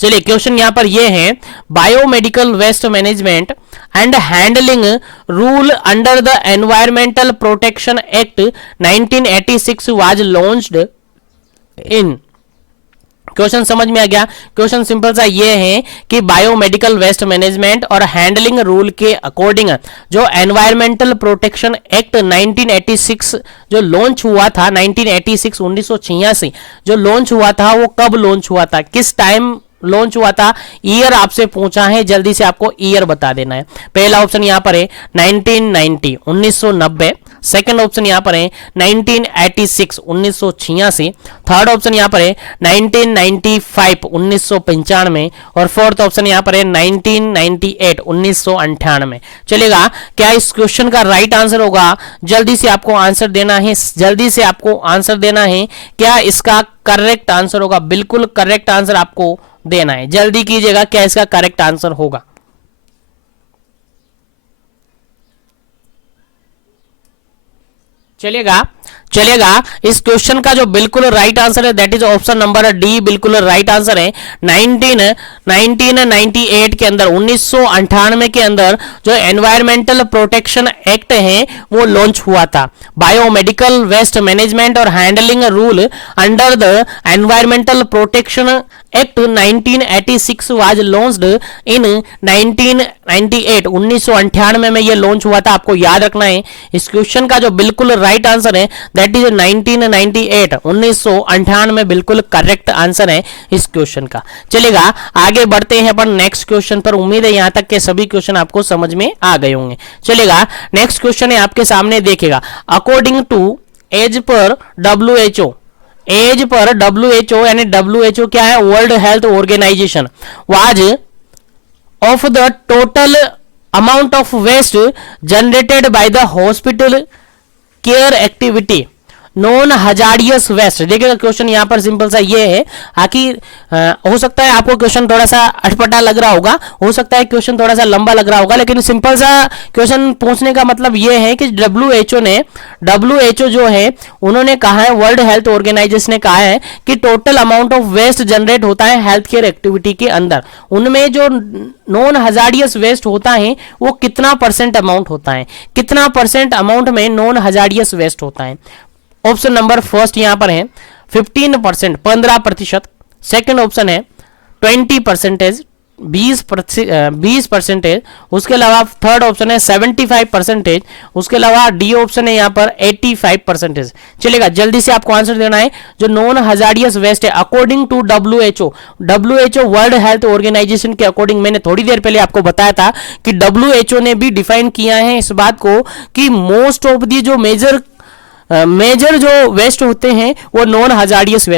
चलिए क्वेश्चन यहां पर ये है, biomedical waste management and handling rule under the environmental protection act 1986 was launched in. Question समझ में आ गया। क्वेश्चन सिंपल सा ये है कि बायोमेडिकल वेस्ट मैनेजमेंट और हैंडलिंग रूल के अकॉर्डिंग जो एनवायरमेंटल प्रोटेक्शन एक्ट 1986 जो लॉन्च हुआ था, 1986 जो लॉन्च हुआ था, वो कब लॉन्च हुआ था, किस टाइम लॉन्च हुआ था, ईयर आपसे पूछा है, जल्दी से आपको ईयर बता देना है। पहला ऑप्शन यहां पर है 1990 1990, सेकंड ऑप्शन यहां पर है 1986 1986, थर्ड ऑप्शन यहां पर है 1995 1995 और फोर्थ ऑप्शन यहां पर है 1998 1998। चलेगा, क्या इस क्वेश्चन का राइट आंसर होगा? जल्दी से आपको आंसर देना है, जल्दी से आपको आंसर देना है। क्या इसका करेक्ट आंसर होगा? बिल्कुल करेक्ट आंसर आपको देना है, जल्दी कीजिएगा, क्या इसका करेक्ट आंसर होगा? चलेगा, इस क्वेश्चन का जो बिल्कुल राइट आंसर है that is option number D, बिल्कुल राइट आंसर है। 1998 के अंदर, 1998 के अंदर जो एनवायरमेंटल प्रोटेक्शन एक्ट है वो लॉन्च हुआ था। बायोमेडिकल वेस्ट मैनेजमेंट और handling rule under the environmental protection act 1986 was launched इन 1998 1998 में ये लॉन्च हुआ था। आपको याद रखना है, इस क्वेश्चन का जो बिल्कुल राइट आंसर है दैट इज 1998 1998 बिल्कुल करेक्ट आंसर है इस क्वेश्चन का। चलेगा, आगे बढ़ते हैं अपन नेक्स्ट क्वेश्चन पर। उम्मीद है यहां तक के सभी क्वेश्चन आपको समझ में आ गए होंगे। चलेगा, नेक्स्ट क्वेश्चन है आपके सामने, देखेगा। According to as per WHO, as per WHO यानी WHO क्या है? World health organisation, was of the total amount of waste generated by the hospital care activity non hazardous waste. देखिएगा क्वेश्चन यहां पर सिंपल सा ये है, आखिर हो सकता है आपको क्वेश्चन थोड़ा सा अटपटा लग रहा होगा, हो सकता है क्वेश्चन थोड़ा सा लंबा लग रहा होगा, लेकिन सिंपल सा क्वेश्चन पूछने का मतलब ये है कि WHO जो है उन्होंने कहा है, वर्ल्ड हेल्थ ऑर्गेनाइजेशन ने कहा है कि total amount of waste generate होता है हेल्थ केयर एक्टिविटी के अंदर, उनमें जो नॉन हजारियस वेस्ट होता है वो कितना परसेंट अमाउंट होता है, कितना परसेंट अमाउंट में नॉन हजारियस वेस्ट होता है। ऑप्शन नंबर फर्स्ट यहां पर है 15%, 15%। सेकेंड ऑप्शन है 20%, 20%। उसके अलावा थर्ड ऑप्शन है 75%। उसके अलावा डी ऑप्शन है यहाँ पर 85%। चलेगा, जल्दी से आपको आंसर देना है। जो नॉन हजारियस वेस्ट है according to WHO world health organisation के अकॉर्डिंग, मैंने थोड़ी देर पहले आपको बताया था कि WHO ने भी डिफाइन किया है इस बात को कि मोस्ट ऑफ दी जो मेजर जो वेस्ट होते हैं वो नॉन हजारियस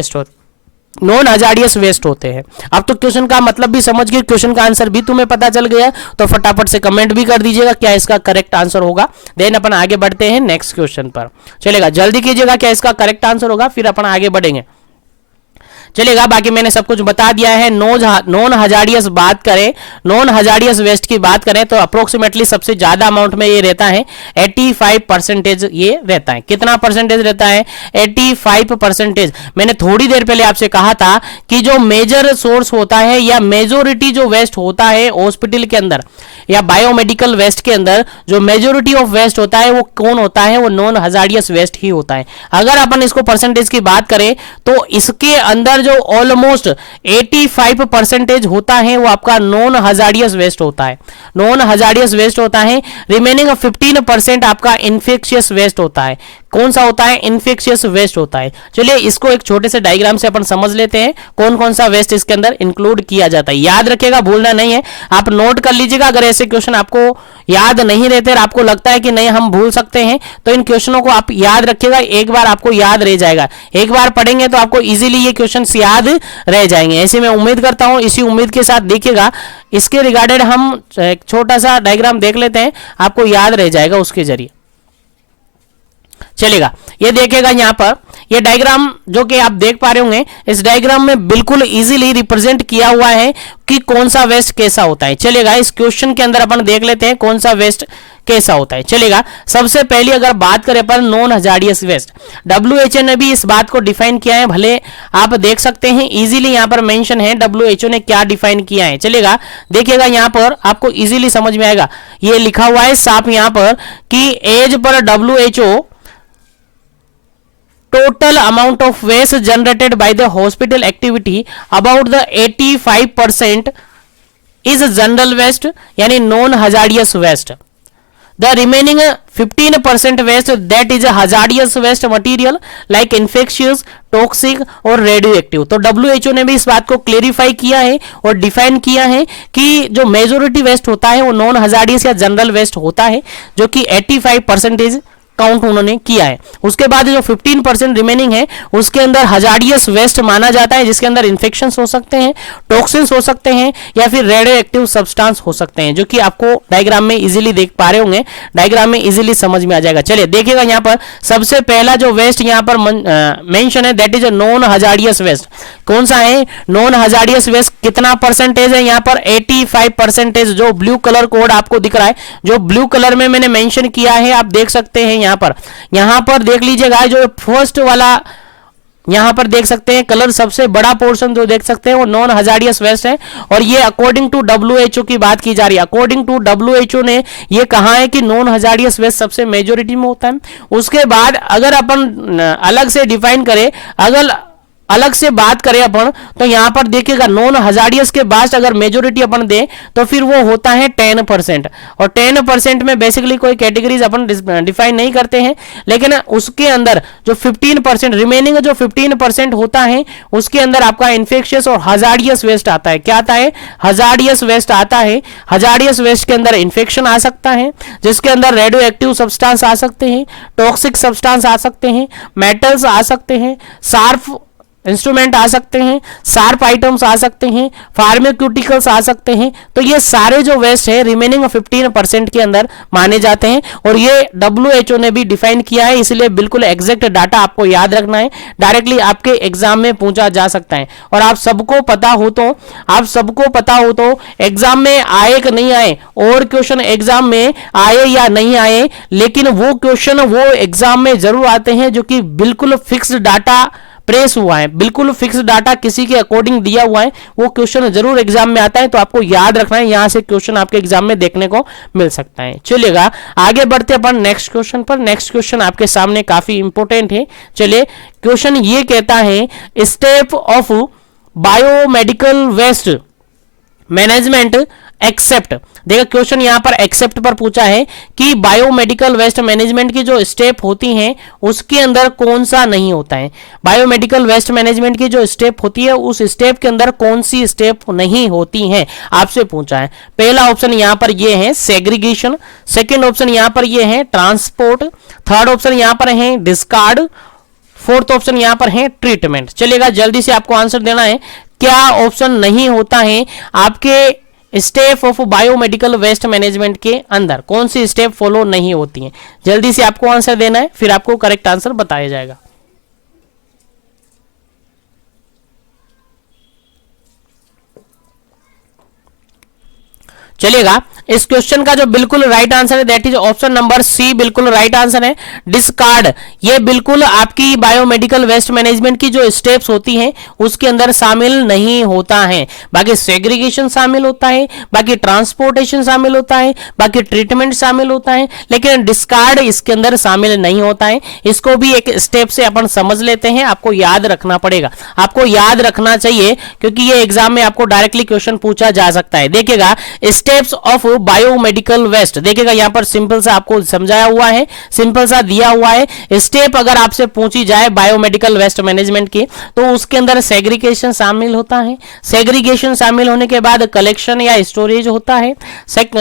वेस्ट होते हैं। अब तो क्वेश्चन का मतलब भी समझ गए, क्वेश्चन का आंसर भी तुम्हें पता चल गया, तो फटाफट से कमेंट भी कर दीजिएगा क्या इसका करेक्ट आंसर होगा। देन अपन आगे बढ़ते हैं नेक्स्ट क्वेश्चन पर। चलेगा, जल्दी कीजिएगा क्या इसका करेक्ट आंसर होगा, फिर अपन आगे बढ़ेंगे। चलेगा, बाकी मैंने सब कुछ बता दिया है। नॉन हजारियस बात करें, नॉन हजारियस वेस्ट की बात करें तो अप्रोक्सीमेटली सबसे ज्यादा अमाउंट में ये रहता है 85% ये रहता है। कितना परसेंटेज रहता है? 85%। मैंने थोड़ी देर पहले आपसे कहा था कि जो मेजर सोर्स होता है या मेजोरिटी जो वेस्ट होता है हॉस्पिटल के अंदर या बायोमेडिकल वेस्ट के अंदर, जो मेजोरिटी ऑफ वेस्ट होता है वो कौन होता है? वो नॉन हजारियस वेस्ट ही होता है। अगर अपन इसको परसेंटेज की बात करें तो इसके अंदर जो ऑलमोस्ट 85% होता है वो आपका नॉन हजारियस वेस्ट होता है, नॉन हजारियस वेस्ट होता है। रिमेनिंग 15% आपका इन्फेक्शियस वेस्ट होता है। कौन सा होता है? इन्फेक्शियस वेस्ट होता है। चलिए इसको एक छोटे से डायग्राम से अपन समझ लेते हैं कौन कौन सा वेस्ट इसके अंदर इंक्लूड किया जाता है। याद रखिएगा, भूलना नहीं है, आप नोट कर लीजिएगा। अगर ऐसे क्वेश्चन आपको याद नहीं रहते और आपको लगता है कि नहीं हम भूल सकते हैं तो इन क्वेश्चनों को आप याद रखिएगा, एक बार आपको याद रह जाएगा। एक बार पढ़ेंगे तो आपको इजीली ये क्वेश्चन याद रह जाएंगे, ऐसे मैं उम्मीद करता हूं। इसी उम्मीद के साथ देखिएगा, इसके रिगार्डेड हम एक छोटा सा डायग्राम देख लेते हैं, आपको याद रह जाएगा उसके जरिए। चलेगा। ये देखिएगा यहाँ पर ये डायग्राम जो कि आप देख पा रहे होंगे, इस डायग्राम में बिल्कुल इजीली रिप्रेजेंट किया हुआ है कि कौन सा वेस्ट कैसा होता है। चलेगा, इस क्वेश्चन के अंदर अपन देख लेते हैं कौन सा वेस्ट कैसा होता है। चलेगा, सबसे पहले अगर बात करें अपन नॉन हजार्डियस वेस्ट, डब्ल्यूएचओ ने भी इस बात को डिफाइन किया है, भले आप देख सकते हैं इजीली यहाँ पर मेंशन है डब्ल्यूएचओ ने क्या डिफाइन किया है। चलेगा, देखिएगा यहाँ पर आपको इजीली समझ में आएगा, ये लिखा हुआ है साफ यहाँ पर कि as per WHO total amount of waste generated by the hospital activity about the 85% is general waste यानी non hazardous waste, the remaining 15% waste that is hazardous waste material like infectious, toxic और radioactive. तो WHO ने भी इस बात को clarify किया है और डिफाइन किया है कि जो मेजोरिटी वेस्ट होता है वो नॉन हजार्डियस या जनरल वेस्ट होता है, जो कि 85% काउंट उन्होंने किया है। उसके बाद जो 15% रिमेनिंग है उसके अंदर हजार्डियस वेस्ट माना जाता है, जिसके अंदर इन्फेक्शंस हो सकते हैं, टॉक्सिन्स हो सकते हैं या फिर रेडियो एक्टिव सब्सटेंस हो सकते हैं, जो कि आपको डायग्राम में इजीली देख पा रहे होंगे, डायग्राम में इजीली समझ में आ जाएगा। चलिए देखिएगा यहाँ पर सबसे पहला जो वेस्ट यहाँ पर मेंशन है that is non hazardous waste. कौन सा है नॉन हजार्डियस वेस्ट? कितना परसेंटेज है यहाँ पर? 85%। जो ब्लू कलर कोड आपको दिख रहा है, जो ब्लू कलर में मैंने मेंशन किया है, आप देख सकते हैं यहाँ पर देख लीजिएगा, जो फर्स्ट वाला यहां पर देख सकते हैं कलर, सबसे बड़ा पोर्शन जो देख सकते हैं वो नॉन हजार्डियस वेस्ट है। और ये अकॉर्डिंग टू डब्ल्यूएचओ की बात की जा रही है। अकॉर्डिंग टू डब्ल्यूएचओ ने ये कहा है कि नॉन हजार्डियस वेस्ट सबसे मेजोरिटी में होता है। उसके बाद अगर अपन अलग से डिफाइन करें, अगर अलग से बात करें अपन, तो यहां पर देखिएगा नॉन हजार्डियस के बाद अगर मेजोरिटी अपन दे तो फिर वो होता है 10%। और 10% में बेसिकली कोई कैटेगरीज अपन डिफाइन नहीं करते हैं, लेकिन उसके अंदर जो 15% रिमेनिंग जो 15% होता है उसके अंदर आपका इन्फेक्शियस और हजार्डियस वेस्ट आता है। क्या आता है? हजार्डियस वेस्ट आता है। हजार्डियस वेस्ट के अंदर इन्फेक्शन आ सकता है, जिसके अंदर रेडियो एक्टिव सब्सटेंस आ सकते हैं, टॉक्सिक सब्सटेंस आ सकते हैं, मेटल्स आ सकते हैं, शार्प इंस्ट्रूमेंट आ सकते हैं, शार्प आइटम्स आ सकते हैं, फार्मास्यूटिकल्स आ सकते हैं। तो ये सारे जो वेस्ट है रिमेनिंग 15% के अंदर माने जाते हैं, और ये डब्ल्यूएचओ ने भी डिफाइन किया है, इसलिए बिल्कुल एग्जैक्ट डाटा आपको याद रखना है, डायरेक्टली आपके एग्जाम में पूछा जा सकता है। और आप सबको पता हो तो एग्जाम में आए कि नहीं आए, और क्वेश्चन एग्जाम में आए या नहीं आए, लेकिन वो क्वेश्चन वो एग्जाम में जरूर आते हैं जो कि बिल्कुल फिक्स्ड डाटा प्रेस हुआ है, बिल्कुल फिक्स डाटा किसी के अकॉर्डिंग दिया हुआ है, वो क्वेश्चन जरूर एग्जाम में आता है। तो आपको याद रखना है, यहां से क्वेश्चन आपके एग्जाम में देखने को मिल सकता है। चलिएगा आगे बढ़ते अपन नेक्स्ट क्वेश्चन पर। नेक्स्ट क्वेश्चन आपके सामने काफी इंपॉर्टेंट है। चलिए क्वेश्चन ये कहता है step of biomedical waste management except. देखो क्वेश्चन यहां पर एक्सेप्ट पर पूछा है कि बायोमेडिकल वेस्ट मैनेजमेंट की जो स्टेप होती हैं उसके अंदर कौन सा नहीं होता है। बायोमेडिकल वेस्ट मैनेजमेंट की जो स्टेप होती है उस स्टेप के अंदर कौन सी स्टेप नहीं होती हैं, आपसे पूछा है। पहला ऑप्शन यहां पर ये है सेग्रीगेशन, सेकेंड ऑप्शन यहां पर ये है ट्रांसपोर्ट, थर्ड ऑप्शन यहां पर है डिस्कार्ड, फोर्थ ऑप्शन यहां पर है ट्रीटमेंट। चलेगा जल्दी से आपको आंसर देना है, क्या ऑप्शन नहीं होता है आपके step of biomedical waste management के अंदर, कौन सी स्टेप फॉलो नहीं होती है। जल्दी से आपको आंसर देना है, फिर आपको करेक्ट आंसर बताया जाएगा। चलिएगा इस क्वेश्चन का जो बिल्कुल राइट आंसर है that is option number C, बिल्कुल राइट आंसर है। डिस्कार्ड ये बिल्कुल आपकी बायोमेडिकल वेस्ट मैनेजमेंट की जो स्टेप्स होती हैं उसके अंदर शामिल नहीं होता है। बाकी सेग्रीगेशन शामिल होता है, बाकी ट्रांसपोर्टेशन शामिल होता है, बाकी ट्रीटमेंट शामिल होता है, लेकिन डिस्कार्ड इसके अंदर शामिल नहीं होता है। इसको भी एक स्टेप से अपन समझ लेते हैं, आपको याद रखना पड़ेगा, आपको याद रखना चाहिए क्योंकि ये एग्जाम में आपको डायरेक्टली क्वेश्चन पूछा जा सकता है। देखिएगा स्टेप्स ऑफ बायोमेडिकल वेस्ट, देखिएगा यहां पर सिंपल सा आपको समझाया हुआ है, सिंपल सा दिया हुआ है। स्टेप अगर आपसे पूछी जाए बायोमेडिकल वेस्ट मैनेजमेंट की तो उसके अंदर सेग्रीगेशन शामिल होता है, सेग्रीगेशन शामिल होने के बाद कलेक्शन या स्टोरेज होता है,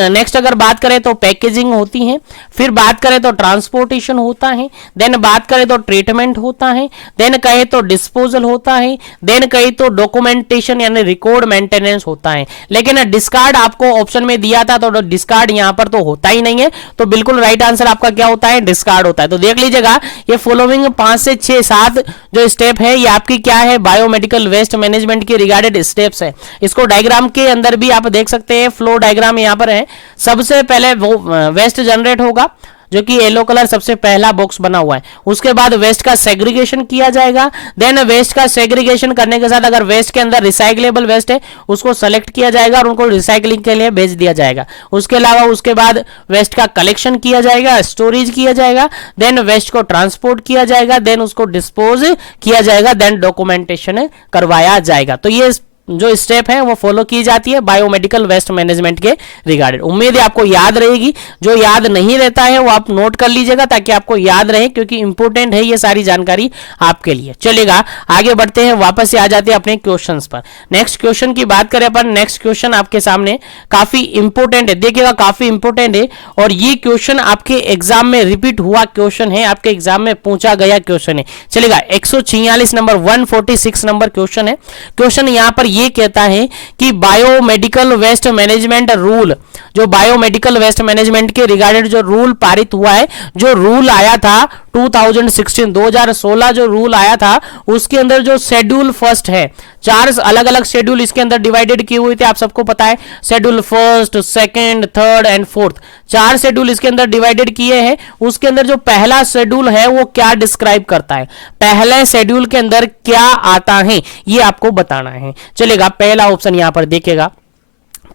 नेक्स्ट अगर बात करें तो पैकेजिंग होती है, फिर बात करें तो ट्रांसपोर्टेशन होता है, देन बात करें तो ट्रीटमेंट होता है, देन कहे तो डिस्पोजल होता है, देन कहे तो डॉक्यूमेंटेशन यानी रिकॉर्ड मेंटेनेंस होता है। लेकिन डिस्कार्ड आपको ऑप्शन में दिया था, तो डिस्कार्ड यहां पर तो होता ही नहीं है, तो बिल्कुल राइट आंसर आपका क्या होता है, डिस्कार्ड होता है। तो देख लीजिएगा ये फॉलोइंग 5 से 6 7 जो स्टेप है ये आपकी क्या है, बायोमेडिकल वेस्ट मैनेजमेंट के रिगार्डेड स्टेप्स है। इसको डायग्राम के अंदर भी आप देख सकते हैं, फ्लो डायग्राम यहां पर है। सबसे पहले वो वेस्ट जनरेट होगा जो कि येलो कलर सबसे पहला बॉक्स बना हुआ है, उसके बाद वेस्ट का सेग्रीगेशन किया जाएगा। देन वेस्ट का सेग्रीगेशन करने के साथ अगर वेस्ट के अंदर रिसाइक्लेबल वेस्ट है उसको सेलेक्ट किया जाएगा और उनको रिसाइकलिंग के लिए भेज दिया जाएगा। उसके अलावा उसके बाद वेस्ट का कलेक्शन किया जाएगा, स्टोरेज किया जाएगा, देन वेस्ट को ट्रांसपोर्ट किया जाएगा, देन उसको डिस्पोज किया जाएगा, देन डॉक्यूमेंटेशन करवाया जाएगा। तो ये जो स्टेप है वो फॉलो की जाती है बायोमेडिकल वेस्ट मैनेजमेंट के रिगार्डेड। उम्मीद है आपको याद रहेगी, जो याद नहीं रहता है वो आप नोट कर लीजिएगा ताकि आपको याद रहे, क्योंकि इंपॉर्टेंट है ये सारी जानकारी आपके लिए। चलेगा आगे बढ़ते हैं, वापस से आ जाते हैं अपने क्वेश्चंस पर। नेक्स्ट क्वेश्चन की बात करें अपन, नेक्स्ट क्वेश्चन आपके सामने काफी इंपॉर्टेंट है, देखिएगा काफी इंपॉर्टेंट है और ये क्वेश्चन आपके एग्जाम में रिपीट हुआ क्वेश्चन है, आपके एग्जाम में पूछा गया क्वेश्चन है। चलेगा 146 नंबर 146 नंबर क्वेश्चन है। क्वेश्चन यहां पर ये कहता है कि बायोमेडिकल वेस्ट मैनेजमेंट रूल, जो बायोमेडिकल वेस्ट मैनेजमेंट के रिगार्डेड जो रूल पारित हुआ है, जो रूल आया था 2016 जो रूल आया था उसके अंदर जो शेड्यूल फर्स्ट है, 4 अलग अलग शेड्यूल इसके अंदर डिवाइडेड किए हुए थे, आप सबको पता है। Schedule first, second, third and fourth, 4 schedule इसके अंदर डिवाइडेड किए हैं। उसके अंदर जो पहला शेड्यूल है वो क्या डिस्क्राइब करता है, पहले शेड्यूल के अंदर क्या आता है ये आपको बताना है। चलेगा पहला ऑप्शन यहां पर देखिएगा,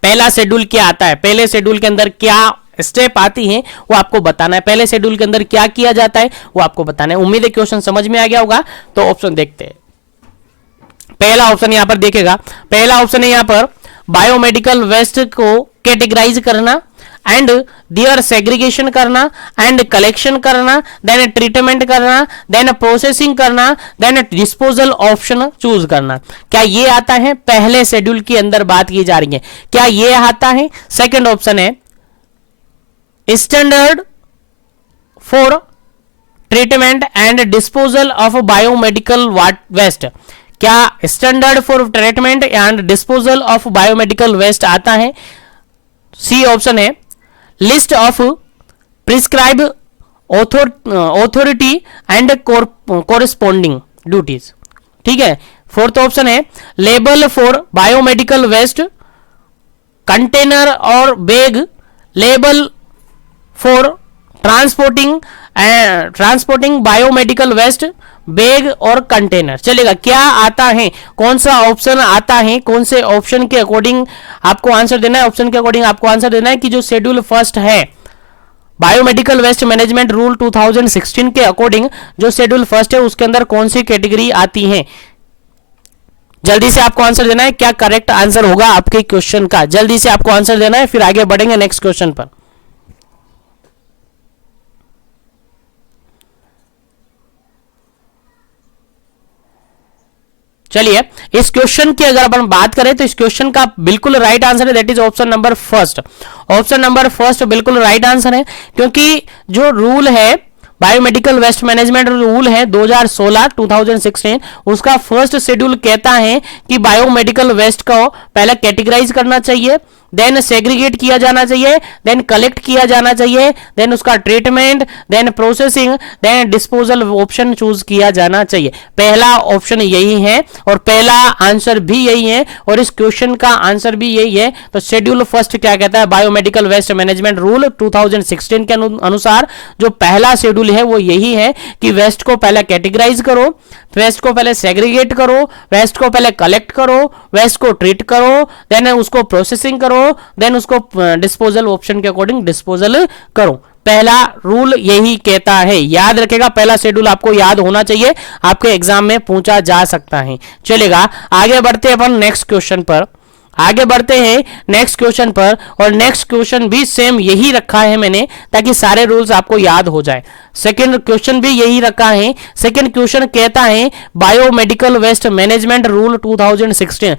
पहला शेड्यूल क्या आता है, पहले शेड्यूल के अंदर क्या स्टेप आती है वो आपको बताना है, पहले शेड्यूल के अंदर क्या किया जाता है वो आपको बताना है। उम्मीद है क्वेश्चन समझ में आ गया होगा। तो ऑप्शन देखते हैं, पहला ऑप्शन यहां पर देखेगा, पहला ऑप्शन है यहां पर बायोमेडिकल वेस्ट को कैटेगराइज करना एंड देयर सेग्रीगेशन करना एंड कलेक्शन करना, देन ट्रीटमेंट करना, देन प्रोसेसिंग करना, देन डिस्पोजल ऑप्शन चूज करना। क्या ये आता है, पहले शेड्यूल के अंदर बात की जा रही है, क्या ये आता है? सेकंड ऑप्शन है standard for treatment and disposal of biomedical waste, क्या standard for treatment and disposal of biomedical waste आता है? सी ऑप्शन है list of prescribe authority and corresponding duties, ठीक है। फोर्थ ऑप्शन है label for biomedical waste, container और bag, label for transporting biomedical waste, bag और container. चलेगा क्या आता है, कौन सा ऑप्शन आता है, कौन से ऑप्शन के अकॉर्डिंग आपको आंसर देना है, ऑप्शन के अकॉर्डिंग आपको आंसर देना है कि जो शेड्यूल फर्स्ट है बायोमेडिकल वेस्ट मैनेजमेंट रूल 2016 के अकॉर्डिंग जो शेड्यूल फर्स्ट है उसके अंदर कौन सी कैटेगरी आती है। जल्दी से आपको आंसर देना है, क्या करेक्ट आंसर होगा आपके क्वेश्चन का, जल्दी से आपको आंसर देना है, फिर आगे बढ़ेंगे नेक्स्ट क्वेश्चन पर। चलिए इस क्वेश्चन की अगर अपन बात करें तो इस क्वेश्चन का बिल्कुल राइट आंसर है, that is option number first. Option number first बिल्कुल राइट आंसर है, क्योंकि जो रूल है बायोमेडिकल वेस्ट मैनेजमेंट रूल है 2016 उसका फर्स्ट शेड्यूल कहता है कि बायोमेडिकल वेस्ट को पहले कैटेगराइज करना चाहिए, देन सेग्रीगेट किया जाना चाहिए, देन कलेक्ट किया जाना चाहिए, देन उसका treatment, then processing, then disposal option choose किया जाना चाहिए। पहला ऑप्शन यही है और पहला आंसर भी यही है और इस क्वेश्चन का आंसर भी यही है। तो शेड्यूल फर्स्ट क्या कहता है, बायोमेडिकल वेस्ट मैनेजमेंट रूल 2016 के अनुसार जो पहला शेड्यूल है वो यही है कि वेस्ट को पहले कैटेगराइज करो, वेस्ट को पहले सेग्रीगेट करो, वेस्ट को पहले कलेक्ट करो, वेस्ट को ट्रीट करो, देन उसको प्रोसेसिंग करो, देन उसको डिस्पोजल ऑप्शन के अकॉर्डिंग डिस्पोजल करो। पहला रूल यही कहता है, याद रखेगा, पहला शेड्यूल आपको याद होना चाहिए, आपके एग्जाम में पूछा जा सकता है। चलेगा आगे बढ़ते हैं अपन नेक्स्ट क्वेश्चन पर, आगे बढ़ते हैं नेक्स्ट क्वेश्चन पर और नेक्स्ट क्वेश्चन भी सेम यही रखा है मैंने ताकि सारे रूल्स आपको याद हो जाए। सेकंड क्वेश्चन भी यही रखा है। सेकंड क्वेश्चन कहता है बायोमेडिकल वेस्ट मैनेजमेंट रूल 2016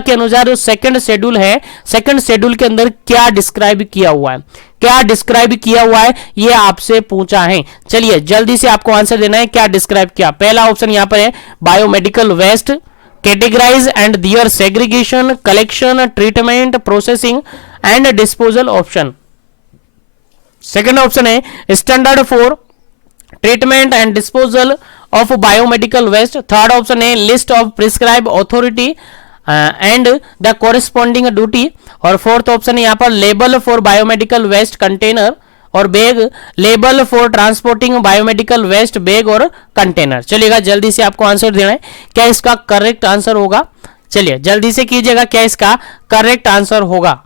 के अनुसार जो सेकंड शेड्यूल है, सेकंड शेड्यूल के अंदर क्या डिस्क्राइब किया हुआ है, क्या डिस्क्राइब किया हुआ है ये आपसे पूछा है। चलिए जल्दी से आपको आंसर देना है, क्या डिस्क्राइब किया। पहला ऑप्शन यहां पर है biomedical waste categorize and their segregation, collection, treatment, processing and disposal option. Second option है standard for treatment and disposal of biomedical waste. Third option है list of prescribe authority and the corresponding duty. और fourth option है यहाँ पर label for biomedical waste container और bag, label for transporting biomedical waste bag और container. चलिएगा जल्दी से आपको आंसर देना है, क्या इसका करेक्ट आंसर होगा. चलिए जल्दी से कीजिएगा, क्या इसका करेक्ट आंसर होगा.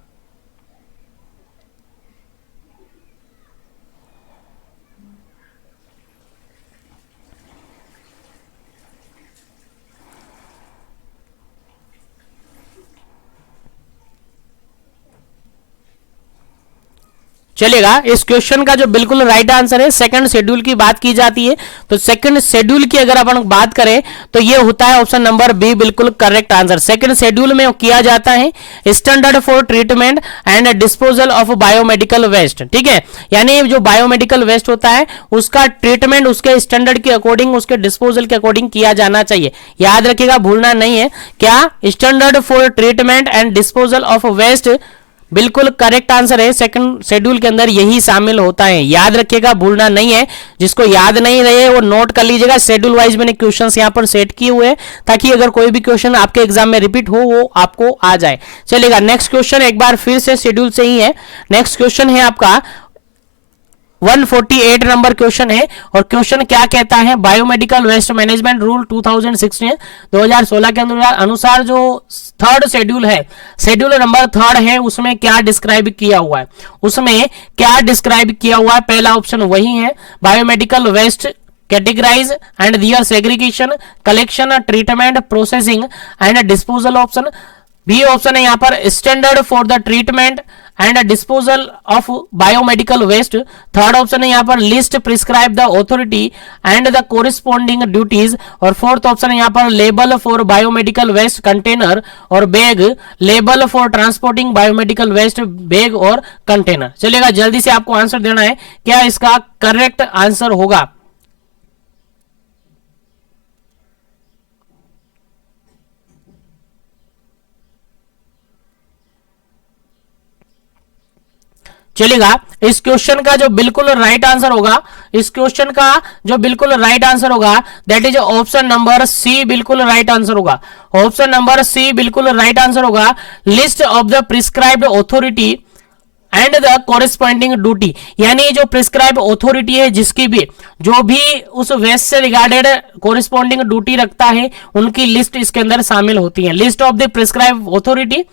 चलेगा. इस क्वेश्चन का जो बिल्कुल राइट आंसर है, सेकंड शेड्यूल की बात की जाती है तो सेकंड शेड्यूल की अगर अपन बात करें तो ये होता है ऑप्शन नंबर बी बिल्कुल करेक्ट आंसर. सेकंड शेड्यूल में किया जाता है standard for treatment and disposal of biomedical waste. ठीक है, यानी जो बायोमेडिकल वेस्ट होता है उसका ट्रीटमेंट उसके स्टैंडर्ड के अकॉर्डिंग, उसके डिस्पोजल के अकॉर्डिंग किया जाना चाहिए. याद रखिएगा, भूलना नहीं है. क्या standard for treatment and disposal of waste बिल्कुल करेक्ट आंसर है. सेकंड शेड्यूल के अंदर यही शामिल होता है. याद रखिएगा, भूलना नहीं है. जिसको याद नहीं रहे वो नोट कर लीजिएगा. शेड्यूल वाइज मैंने क्वेश्चंस यहां पर सेट किए हुए हैं ताकि अगर कोई भी क्वेश्चन आपके एग्जाम में रिपीट हो वो आपको आ जाए. चलेगा. नेक्स्ट क्वेश्चन एक बार फिर से शेड्यूल से ही है. नेक्स्ट क्वेश्चन है आपका 148 नंबर क्वेश्चन है और क्वेश्चन क्या कहता है, बायोमेडिकल वेस्ट मैनेजमेंट रूल 2016 के अनुसार जो थर्ड शेड्यूल है, शेड्यूल नंबर थर्ड है, उसमें क्या डिस्क्राइब किया हुआ है. उसमें क्या डिस्क्राइब किया हुआ है, पहला ऑप्शन वही है biomedical waste categorize and their segregation, collection, treatment, processing and disposal option. B option है यहाँ पर standard for the treatment and disposal of biomedical waste. Third option है यहाँ पर list prescribe the authority and the corresponding duties. और fourth option है यहाँ पर label for biomedical waste container और bag, label for transporting biomedical waste bag और container. चलिएगा जल्दी से आपको आंसर देना है, क्या इसका करेक्ट आंसर होगा. चलेगा. इस क्वेश्चन का जो बिल्कुल राइट आंसर होगा, इस क्वेश्चन का जो बिल्कुल राइट आंसर होगा that is option number C बिल्कुल राइट आंसर होगा. ऑप्शन नंबर सी बिल्कुल राइट आंसर होगा. List of the prescribed authority and the corresponding duty, यानी जो प्रिस्क्राइब ऑथोरिटी है जिसकी भी जो भी उस वेस्ट से रिगार्डेड कोरिस्पॉन्डिंग ड्यूटी रखता है उनकी लिस्ट इसके अंदर शामिल होती है. List of the prescribe authority,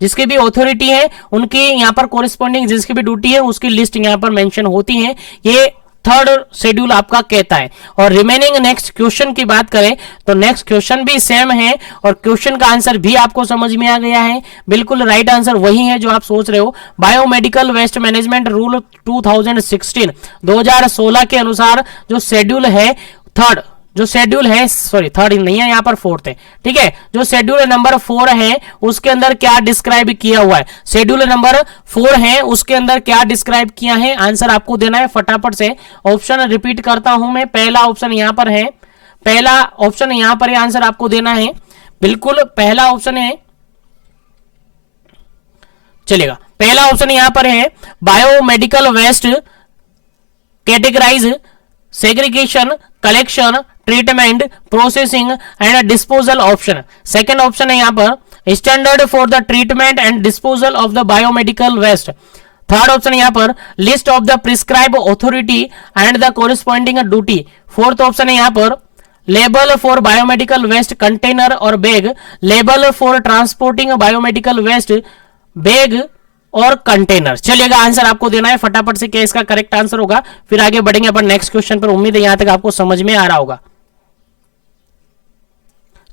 जिसकी भी ऑथोरिटी है उनकी यहाँ पर कोरिस्पॉन्डिंग जिसकी भी ड्यूटी है उसकी लिस्ट यहाँ पर मेंशन होती है. ये थर्ड शेड्यूल आपका कहता है. और रिमेनिंग नेक्स्ट क्वेश्चन की बात करें तो नेक्स्ट क्वेश्चन भी सेम है और क्वेश्चन का आंसर भी आपको समझ में आ गया है. बिल्कुल राइट आंसर वही है जो आप सोच रहे हो. बायोमेडिकल वेस्ट मैनेजमेंट रूल 2016 के अनुसार जो शेड्यूल है थर्ड, जो शेड्यूल है, सॉरी थर्ड नहीं है यहाँ पर फोर्थ है. ठीक है, जो शेड्यूल नंबर 4 है उसके अंदर क्या डिस्क्राइब किया हुआ है, शेड्यूल नंबर 4 है उसके अंदर क्या डिस्क्राइब किया है, आंसर आपको देना है फटाफट से. ऑप्शन रिपीट करता हूं मैं, पहला ऑप्शन यहाँ पर है, पहला ऑप्शन यहाँ पर आंसर आपको देना है. बिल्कुल पहला ऑप्शन है, चलेगा. पहला ऑप्शन यहाँ पर है biomedical waste categorize, segregation, collection, treatment, processing and disposal option. Second option है यहाँ पर standard for the treatment and disposal of the biomedical waste. Third option यहाँ पर list of the prescribe authority and the corresponding duty. Fourth option है यहाँ पर label for biomedical waste container और bag, label for transporting biomedical waste bag और container. चलिएगा answer आपको देना है फटाफट से, क्या इसका करेक्ट आंसर होगा. फिर आगे बढ़ेंगे अपन नेक्स्ट क्वेश्चन पर. उम्मीद है यहां तक आपको समझ में आ रहा होगा.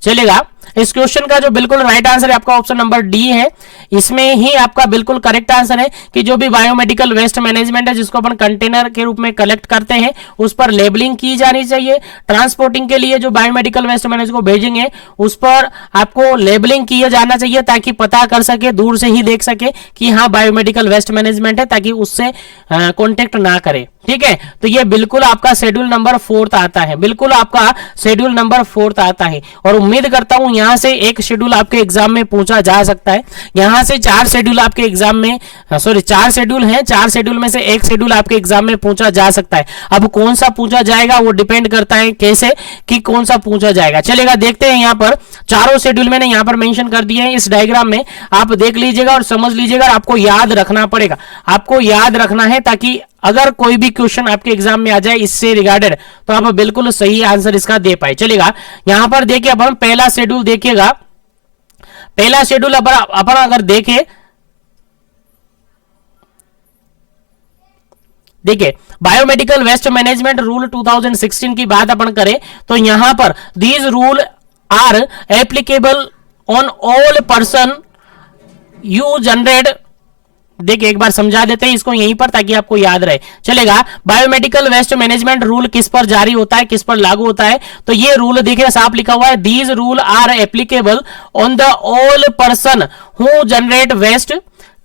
चलेगा. इस क्वेश्चन का जो बिल्कुल राइट आंसर है आपका ऑप्शन नंबर डी है. इसमें ही आपका बिल्कुल करेक्ट आंसर है कि जो भी बायोमेडिकल वेस्ट मैनेजमेंट है जिसको अपन कंटेनर के रूप में कलेक्ट करते हैं उस पर लेबलिंग की जानी चाहिए. ट्रांसपोर्टिंग के लिए जो बायोमेडिकल वेस्ट मैनेज को भेजेंगे उस पर आपको लेबलिंग किया जाना चाहिए ताकि पता कर सके, दूर से ही देख सके कि हाँ बायोमेडिकल वेस्ट मैनेजमेंट है, ताकि उससे कॉन्टेक्ट ना करे. ठीक है, तो ये बिल्कुल आपका शेड्यूल नंबर 4 आता है, बिल्कुल आपका शेड्यूल नंबर 4 आता है। और उम्मीद करता हूं यहां से एक शेड्यूल आपके एग्जाम में पूछा जा सकता है। यहां से 4 शेड्यूल आपके एग्जाम में, सॉरी 4 शेड्यूल हैं, 4 शेड्यूल में से एक शेड्यूल आपके एग्जाम में पूछा जा सकता है। अब कौन सा पूछा जाएगा वो डिपेंड करता है कैसे कि कौन सा पूछा जाएगा। चलेगा, देखते हैं। यहाँ पर चारों शेड्यूल मैंने यहाँ पर मेंशन कर दिए हैं इस डायग्राम में, आप देख लीजिएगा और समझ लीजिएगा। आपको याद रखना पड़ेगा, आपको याद रखना है, ताकि अगर कोई भी क्वेश्चन आपके एग्जाम में आ जाए इससे रिगार्डेड तो आप बिल्कुल सही आंसर इसका दे पाए। चलेगा, यहां पर देखिए अपन पहला शेड्यूल देखिएगा। पहला शेड्यूल अपन अगर देखें, देखिए बायोमेडिकल वेस्ट मैनेजमेंट रूल 2016 की बात अपन करें तो यहां पर these rule are applicable on all person you generate. देखिए एक बार समझा देते हैं इसको यहीं पर ताकि आपको याद रहे। चलेगा, बायोमेडिकल वेस्ट मैनेजमेंट रूल किस पर जारी होता है, किस पर लागू होता है, तो ये रूल देखिए साफ लिखा हुआ है, these rule are applicable on the all person who generate waste,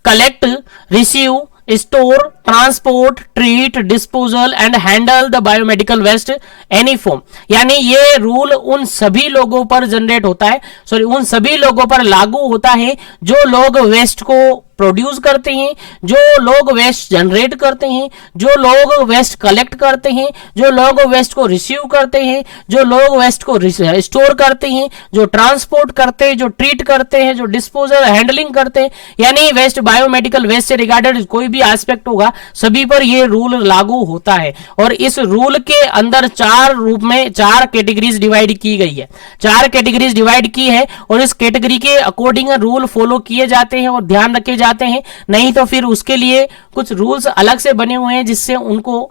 collect, receive, store, transport, treat, disposal and handle the biomedical waste any form. यानी ये रूल उन सभी लोगों पर जनरेट होता है, सॉरी उन सभी लोगों पर लागू होता है जो लोग वेस्ट को प्रोड्यूस करते हैं, जो लोग वेस्ट जनरेट करते हैं, जो लोग वेस्ट कलेक्ट करते हैं, जो लोग वेस्ट को रिसीव करते हैं, जो लोग वेस्ट को स्टोर करते हैं, जो ट्रांसपोर्ट करते हैं, जो ट्रीट करते हैं, जो डिस्पोजल हैंडलिंग करते हैं। यानी वेस्ट, बायोमेडिकल वेस्ट से रिगार्डेड कोई भी एस्पेक्ट होगा सभी पर यह रूल लागू होता है। और इस रूल के अंदर 4 रूप में 4 कैटेगरीज डिवाइड की गई है, 4 कैटेगरीज डिवाइड की है और इस कैटेगरी के अकॉर्डिंग रूल फॉलो किए जाते हैं और ध्यान रखे जाते हैं। नहीं तो फिर उसके लिए कुछ रूल्स अलग से बने हुए हैं जिससे उनको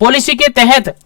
पॉलिसी के तहत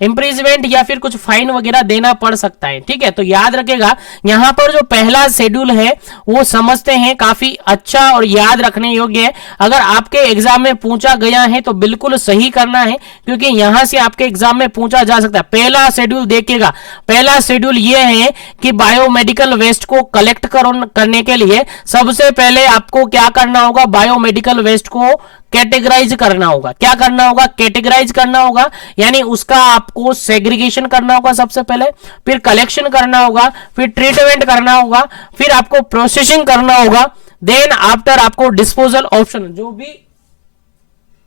इंप्रिजमेंट या फिर कुछ फाइन वगैरह देना पड़ सकता है। ठीक है, तो याद रखेगा यहां पर जो पहला शेड्यूल है वो समझते हैं, काफी अच्छा और याद रखने योग्य है। अगर आपके एग्जाम में पूछा गया है तो बिल्कुल सही करना है क्योंकि यहां से आपके एग्जाम में पूछा जा सकता है। पहला शेड्यूल देखिएगा, पहला शेड्यूल ये है कि बायोमेडिकल वेस्ट को कलेक्ट करने के लिए सबसे पहले आपको क्या करना होगा, बायोमेडिकल वेस्ट को कैटेगराइज करना होगा। क्या करना होगा, कैटेगराइज करना होगा, यानी उसका आपको सेग्रीगेशन करना होगा सबसे पहले, फिर कलेक्शन करना होगा, फिर ट्रीटमेंट करना होगा, फिर आपको प्रोसेसिंग करना होगा, देन आफ्टर आपको डिस्पोजल ऑप्शन,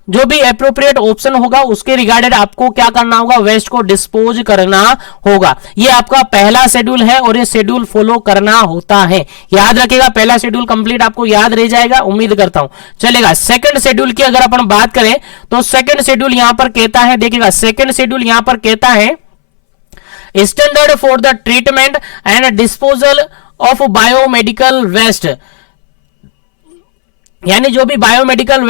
जो भी एप्रोप्रिएट ऑप्शन होगा उसके रिगार्डेड आपको क्या करना होगा, वेस्ट को डिस्पोज करना होगा। ये आपका पहला शेड्यूल है और ये शेड्यूल फॉलो करना होता है। याद रखिएगा, पहला शेड्यूल कंप्लीट आपको याद रह जाएगा, उम्मीद करता हूं। चलेगा, सेकंड शेड्यूल की अगर अपन बात करें तो सेकंड शेड्यूल यहां पर कहता है, देखिएगा सेकंड शेड्यूल यहां पर कहता है standard for the treatment and disposal of biomedical waste. यानी जो भी बायोमेडिकल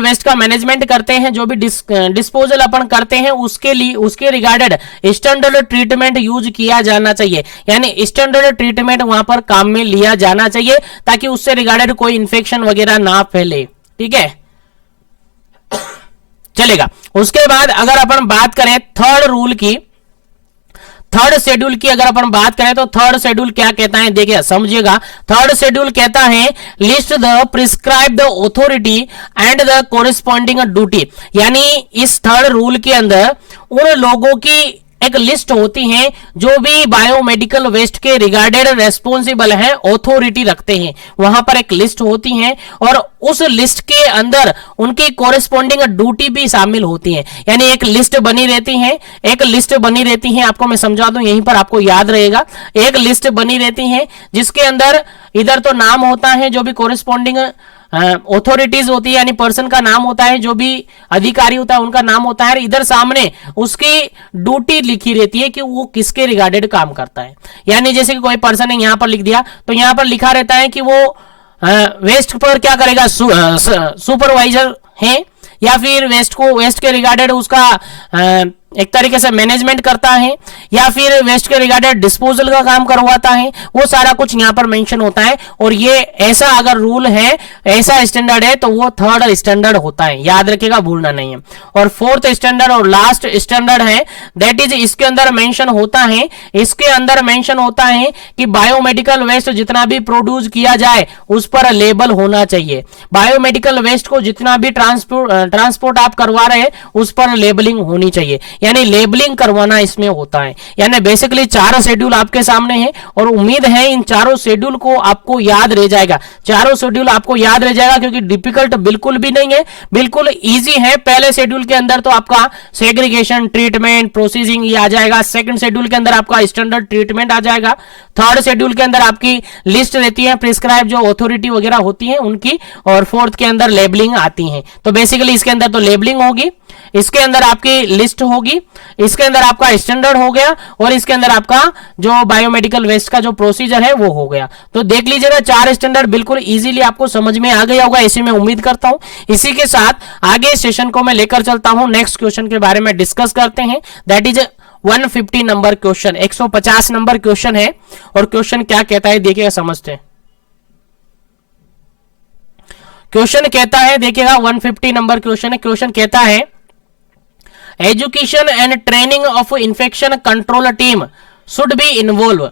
वेस्ट का मैनेजमेंट करते हैं, जो भी डिस्पोजल अपन करते हैं उसके लिए, उसके रिगार्डेड स्टैंडर्ड ट्रीटमेंट यूज किया जाना चाहिए। यानी स्टैंडर्ड ट्रीटमेंट वहां पर काम में लिया जाना चाहिए ताकि उससे रिगार्डेड कोई इंफेक्शन वगैरह ना फैले। ठीक है, चलेगा। उसके बाद अगर अपन बात करें थर्ड रूल की, थर्ड शेड्यूल की अगर अपन बात करें तो थर्ड शेड्यूल क्या कहता है, देखिए समझिएगा। थर्ड शेड्यूल कहता है list the prescribed authority and the corresponding duty. यानी इस थर्ड रूल के अंदर उन लोगों की एक लिस्ट होती है जो भी बायोमेडिकल वेस्ट के रिगार्डेड रेस्पॉन्सिबल है, ऑथोरिटी रखते हैं, वहां पर एक लिस्ट होती है और उस लिस्ट के अंदर उनकी कोरेस्पॉन्डिंग ड्यूटी भी शामिल होती है। यानी एक लिस्ट बनी रहती है, एक लिस्ट बनी रहती है, आपको मैं समझा दूं यहीं पर आपको याद रहेगा। एक लिस्ट बनी रहती है जिसके अंदर इधर तो नाम होता है जो भी कोरेस्पॉन्डिंग ऑथोरिटीज होती है, यानी पर्सन का नाम होता है, जो भी अधिकारी होता है उनका नाम होता है, इधर सामने उसकी ड्यूटी लिखी रहती है कि वो किसके रिगार्डेड काम करता है। यानी जैसे कि कोई पर्सन है यहां पर लिख दिया तो यहां पर लिखा रहता है कि वो वेस्ट पर क्या करेगा, सुपरवाइजर है, या फिर वेस्ट के रिगार्डेड उसका एक तरीके से मैनेजमेंट करता है, या फिर वेस्ट के रिगार्डेड डिस्पोजल का काम करवाता है, वो सारा कुछ यहाँ पर मेंशन होता है। और ये ऐसा अगर रूल है, ऐसा स्टैंडर्ड है, तो वो थर्ड स्टैंडर्ड होता है, याद रखिएगा, भूलना नहीं है। और फोर्थ स्टैंडर्ड और लास्ट स्टैंडर्ड है, दैट इज इसके अंदर मेंशन होता है, इसके अंदर मेंशन होता है कि बायोमेडिकल वेस्ट जितना भी प्रोड्यूस किया जाए उस पर लेबल होना चाहिए। बायोमेडिकल वेस्ट को जितना भी ट्रांसपोर्ट आप करवा रहे हैं उस पर लेबलिंग होनी चाहिए, यानी लेबलिंग करवाना इसमें होता है। यानी बेसिकली 4 शेड्यूल आपके सामने हैं और उम्मीद है इन चारों शेड्यूल को आपको याद रह जाएगा, चारों शेड्यूल आपको याद रह जाएगा, क्योंकि डिफिकल्ट बिल्कुल भी नहीं है, बिल्कुल इजी है। पहले शेड्यूल के अंदर तो आपका सेग्रीगेशन, ट्रीटमेंट, प्रोसीजिंग ये आ जाएगा, सेकंड शेड्यूल के अंदर आपका स्टैंडर्ड ट्रीटमेंट आ जाएगा, थर्ड शेड्यूल के अंदर आपकी लिस्ट रहती है प्रिस्क्राइब जो अथॉरिटी वगैरह होती है उनकी, और फोर्थ के अंदर लेबलिंग आती है। तो बेसिकली इसके अंदर तो लेबलिंग होगी, इसके अंदर आपकी लिस्ट होगी, इसके अंदर आपका स्टैंडर्ड हो गया, और इसके अंदर आपका जो बायोमेडिकल वेस्ट का जो प्रोसीजर है वो हो गया। तो देख लीजिएगा 4 स्टैंडर्ड बिल्कुल इजीली आपको समझ में आ गया होगा, ऐसे मैं उम्मीद करता हूं। इसी के साथ आगे सेशन को मैं लेकर चलता हूं, नेक्स्ट क्वेश्चन के बारे में डिस्कस करते हैं, that is 150 number question, 150 number question है। और क्वेश्चन क्या कहता है देखिएगा, समझते हैं। क्वेश्चन कहता है, देखिएगा 150 नंबर क्वेश्चन है। क्वेश्चन कहता है education and training of infection control team should be involve,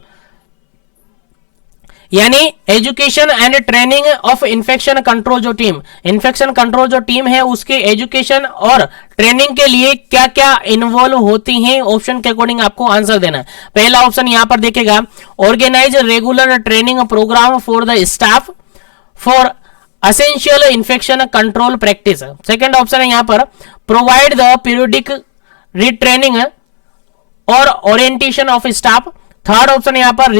यानी education and training of infection control जो टीम, इन्फेक्शन कंट्रोल जो टीम है उसके एजुकेशन और ट्रेनिंग के लिए क्या क्या इन्वॉल्व होती हैं, ऑप्शन के अकॉर्डिंग आपको आंसर देना है। पहला ऑप्शन यहां पर देखेगा, organise regular training programme for the staff for essential infection control practice. Second option है यहां पर, प्रोवाइड द पीरियोडिक रीट्रेनिंग और orientation of staff. Third option यहां पर,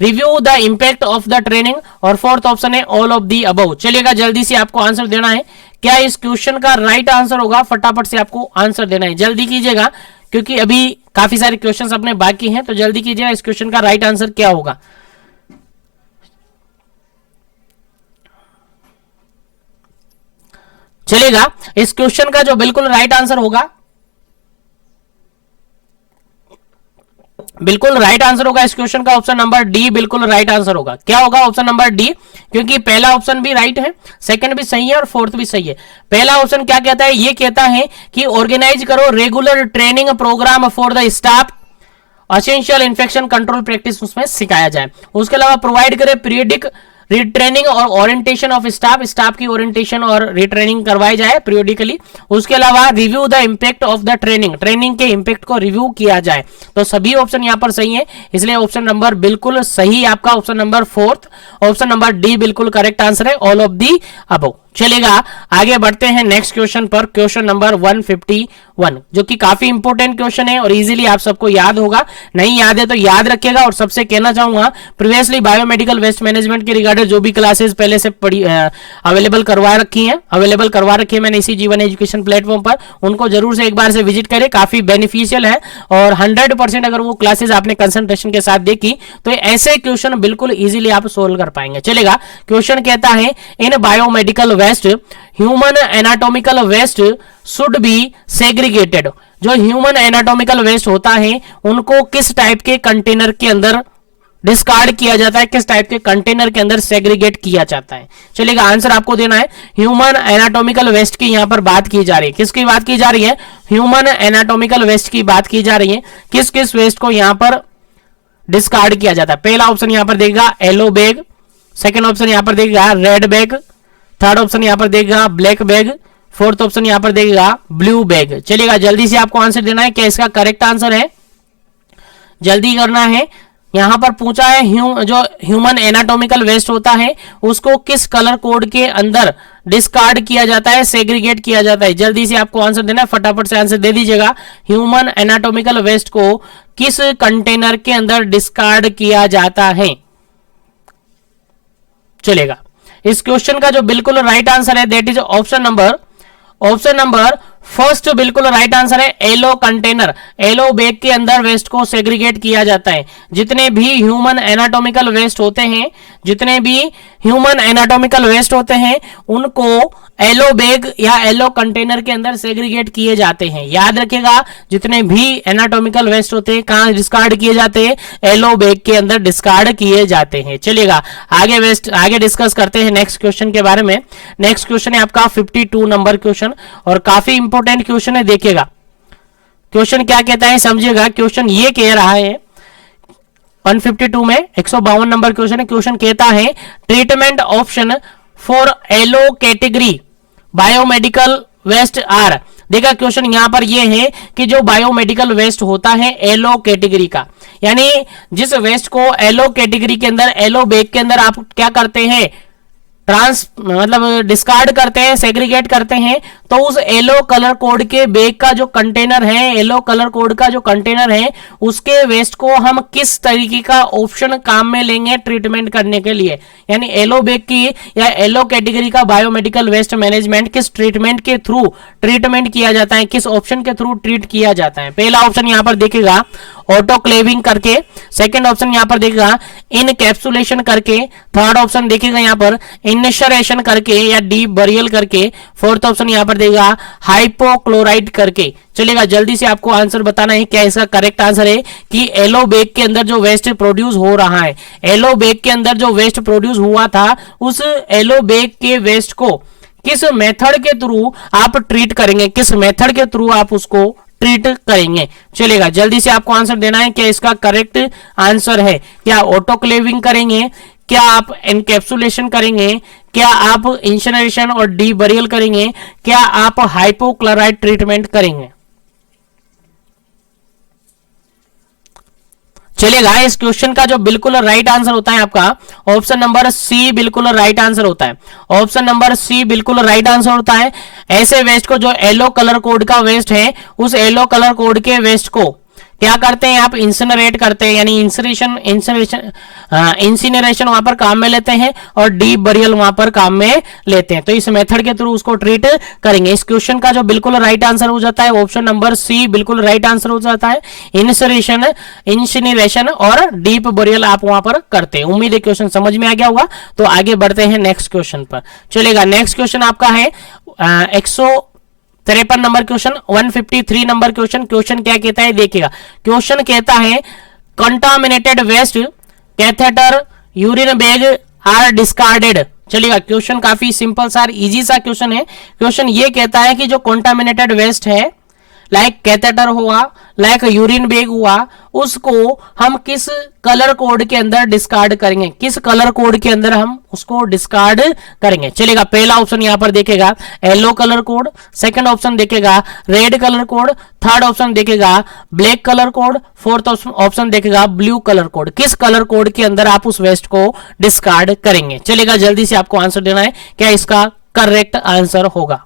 review the impact of the training. और फोर्थ ऑप्शन है all of the above. चलिएगा जल्दी से आपको आंसर देना है, क्या इस क्वेश्चन का राइट आंसर होगा, फटाफट से आपको आंसर देना है, जल्दी कीजिएगा, क्योंकि अभी काफी सारे क्वेश्चंस अपने बाकी हैं, तो जल्दी कीजिएगा, इस क्वेश्चन का राइट आंसर क्या होगा। चलेगा, इस क्वेश्चन का जो बिल्कुल राइट आंसर होगा, बिल्कुल राइट आंसर होगा इस क्वेश्चन का ऑप्शन नंबर डी बिल्कुल राइट आंसर होगा। क्या होगा ऑप्शन नंबर डी, क्योंकि पहला ऑप्शन भी राइट है, सेकंड भी सही है और फोर्थ भी सही है। पहला ऑप्शन क्या कहता है, ये कहता है कि ऑर्गेनाइज करो regular training programme for the staff, essential infection control practice उसमें सिखाया जाए। उसके अलावा प्रोवाइड करे पीरियडिक रिट्रेनिंग और ओरिएंटेशन ऑफ स्टाफ की ओरिएंटेशन और रिट्रेनिंग करवाई जाए पीरियडिकली। उसके अलावा review the impact of the training के इंपैक्ट को रिव्यू किया जाए। तो सभी ऑप्शन यहां पर सही है, इसलिए ऑप्शन नंबर बिल्कुल सही आपका option number fourth, option number D बिल्कुल करेक्ट आंसर है, ऑल ऑफ दी अबव। चलेगा आगे बढ़ते हैं नेक्स्ट क्वेश्चन पर, क्वेश्चन नंबर 151, जो कि काफी इंपॉर्टेंट क्वेश्चन है और इजीली आप सबको याद होगा, नहीं याद है तो याद रखिएगा। और सबसे कहना चाहूंगा, प्रीवियसली बायोमेडिकल वेस्ट मैनेजमेंट के रिगार्डेड जो भी क्लासेस पहले से अवेलेबल करवा रखी है मैंने इसी जीवन एजुकेशन प्लेटफॉर्म पर, उनको जरूर से एक बार से विजिट करें, काफी बेनिफिशियल है। और 100% अगर वो क्लासेस आपने कंसंट्रेशन के साथ देखी तो ऐसे क्वेश्चन बिल्कुल इजीली आप सोल्व कर पाएंगे। चलेगा, क्वेश्चन कहता है in biomedical waste human anatomical waste should be segregated. जो ह्यूमन एनाटॉमिकल वेस्ट होता है उनको किस टाइप के कंटेनर के अंदर डिस्कार्ड किया जाता है, किस टाइप के कंटेनर के अंदर सेग्रीगेट किया जाता है। चलेगा, आंसर आपको देना है। ह्यूमन एनाटॉमिकल वेस्ट की यहां पर बात की जा रही है, किसकी बात की जा रही है, ह्यूमन एनाटॉमिकल वेस्ट की बात की जा रही है। किस किस वेस्ट को यहां पर डिस्कार्ड किया जाता है। पहला ऑप्शन यहां पर देगा येलो बैग, सेकेंड ऑप्शन यहां पर देगा रेड बैग, थर्ड ऑप्शन यहां पर देगा ब्लैक बैग, फोर्थ ऑप्शन यहां पर देगा ब्लू बैग। चलिएगा जल्दी से आपको आंसर देना है, क्या इसका करेक्ट आंसर है, जल्दी करना है। यहां पर पूछा है जो ह्यूमन एनाटॉमिकल वेस्ट होता है उसको किस कलर कोड के अंदर डिस्कार्ड किया जाता है, सेग्रीगेट किया जाता है। जल्दी से आपको आंसर देना है, फटाफट से आंसर दे दीजिएगा। ह्यूमन एनाटॉमिकल वेस्ट को किस कंटेनर के अंदर डिस्कार्ड किया जाता है। चलेगा, इस क्वेश्चन का जो बिल्कुल राइट आंसर है that is option number first बिल्कुल राइट आंसर है येलो कंटेनर। येलो बैग के अंदर वेस्ट को सेग्रीगेट किया जाता है। जितने भी ह्यूमन एनाटॉमिकल वेस्ट होते हैं उनको एलो बैग या एलो कंटेनर के अंदर सेग्रीगेट किए जाते हैं। याद रखिएगा, जितने भी एनाटॉमिकल वेस्ट होते हैं कहां डिस्कार्ड किए जाते हैं? एलो बैग के अंदर डिस्कार्ड किए जाते हैं। चलिएगा आगे डिस्कस करते हैं नेक्स्ट क्वेश्चन के बारे में। नेक्स्ट क्वेश्चन है आपका 52 नंबर क्वेश्चन, और काफी इंपॉर्टेंट क्वेश्चन है। देखिएगा क्वेश्चन क्या कहता है, समझिएगा। क्वेश्चन ये कह रहा है 152 में 152 नंबर क्वेश्चन है। क्वेश्चन कहता है treatment option for yellow category biomedical waste are. देखा क्वेश्चन यहां पर ये है कि जो बायोमेडिकल वेस्ट होता है एलो कैटेगरी का, यानी जिस वेस्ट को एलो कैटेगरी के अंदर, एलो बैग के अंदर आप क्या करते हैं, मतलब डिस्कार्ड करते हैं, सेग्रीगेट करते हैं, तो उस येलो कलर कोड के बैग का जो कंटेनर है, येलो कलर कोड का जो कंटेनर है, उसके वेस्ट को हम किस तरीके का ऑप्शन काम में लेंगे ट्रीटमेंट करने के लिए। यानी येलो बैग की या येलो कैटेगरी का बायोमेडिकल वेस्ट मैनेजमेंट किस ट्रीटमेंट के थ्रू ट्रीटमेंट किया जाता है, किस ऑप्शन के थ्रू ट्रीट किया जाता है। पहला ऑप्शन यहां पर देखिएगा ऑटोक्लेविंग करके, सेकंड ऑप्शन यहां पर देखिएगा इनकैप्सुलेशन करके, थर्ड ऑप्शन देखिएगा यहां पर इनिशरेशन करके या डीप बरियल करके, फोर्थ ऑप्शन यहां पर देगा हाइपोक्लोराइड करके। चलिएगा जल्दी से आपको आंसर बताना है क्या इसका करेक्ट आंसर है कि एलो बैग के अंदर जो वेस्ट प्रोड्यूस हो रहा है, एलो बैग के अंदर जो वेस्ट प्रोड्यूस हुआ था, उस एलो बैग के वेस्ट को किस मेथड के थ्रू आप ट्रीट करेंगे, किस मेथड के थ्रू आप उसको ट्रीट करेंगे। चलेगा जल्दी से आपको आंसर देना है क्या इसका करेक्ट आंसर है। क्या ऑटोक्लेविंग करेंगे, क्या आप एनकैप्सुलेशन करेंगे, क्या आप इंसिनरेशन और डीबरियल करेंगे, क्या आप हाइपोक्लोराइड ट्रीटमेंट करेंगे। चलेगा इस क्वेश्चन का जो बिल्कुल राइट आंसर होता है आपका ऑप्शन नंबर सी बिल्कुल राइट आंसर होता है। ऑप्शन नंबर सी बिल्कुल राइट आंसर होता है। ऐसे वेस्ट को जो येलो कलर कोड का वेस्ट है, उस येलो कलर कोड के वेस्ट को क्या करते हैं आप इंसिनरेट करते हैं, यानी इंसिनरेशन वहां पर काम में लेते हैं और डीप बरियल वहां पर काम में लेते हैं। तो इस मेथड के थ्रू उसको ट्रीट करेंगे। इस क्वेश्चन का जो बिल्कुल राइट आंसर हो जाता है ऑप्शन नंबर सी बिल्कुल राइट आंसर हो जाता है। इंसिनरेशन और डीप बरियल आप वहां पर करते हैं। उम्मीद है क्वेश्चन समझ में आ गया होगा। तो आगे बढ़ते हैं नेक्स्ट क्वेश्चन पर। चलेगा नेक्स्ट क्वेश्चन आपका है 153 number question, 153 number question. Question क्या कहता है देखिएगा। क्वेश्चन कहता है contaminated waste catheter urine bag are discarded. चलिएगा क्वेश्चन काफी सिंपल सा इजी सा क्वेश्चन है। क्वेश्चन ये कहता है कि जो कंटामिनेटेड वेस्ट है, लाइक कैथेटर हुआ, लाइक यूरिन बैग हुआ, उसको हम किस कलर कोड के अंदर डिस्कार्ड करेंगे, किस कलर कोड के अंदर हम उसको डिस्कार्ड करेंगे। चलेगा पहला ऑप्शन यहां पर देखेगा yellow colour code, second option देखेगा red colour code, third option देखेगा black colour code, fourth option देखेगा ब्लू कलर कोड। किस कलर कोड के अंदर आप उस वेस्ट को डिस्कार्ड करेंगे। चलेगा जल्दी से आपको आंसर देना है क्या इसका करेक्ट आंसर होगा।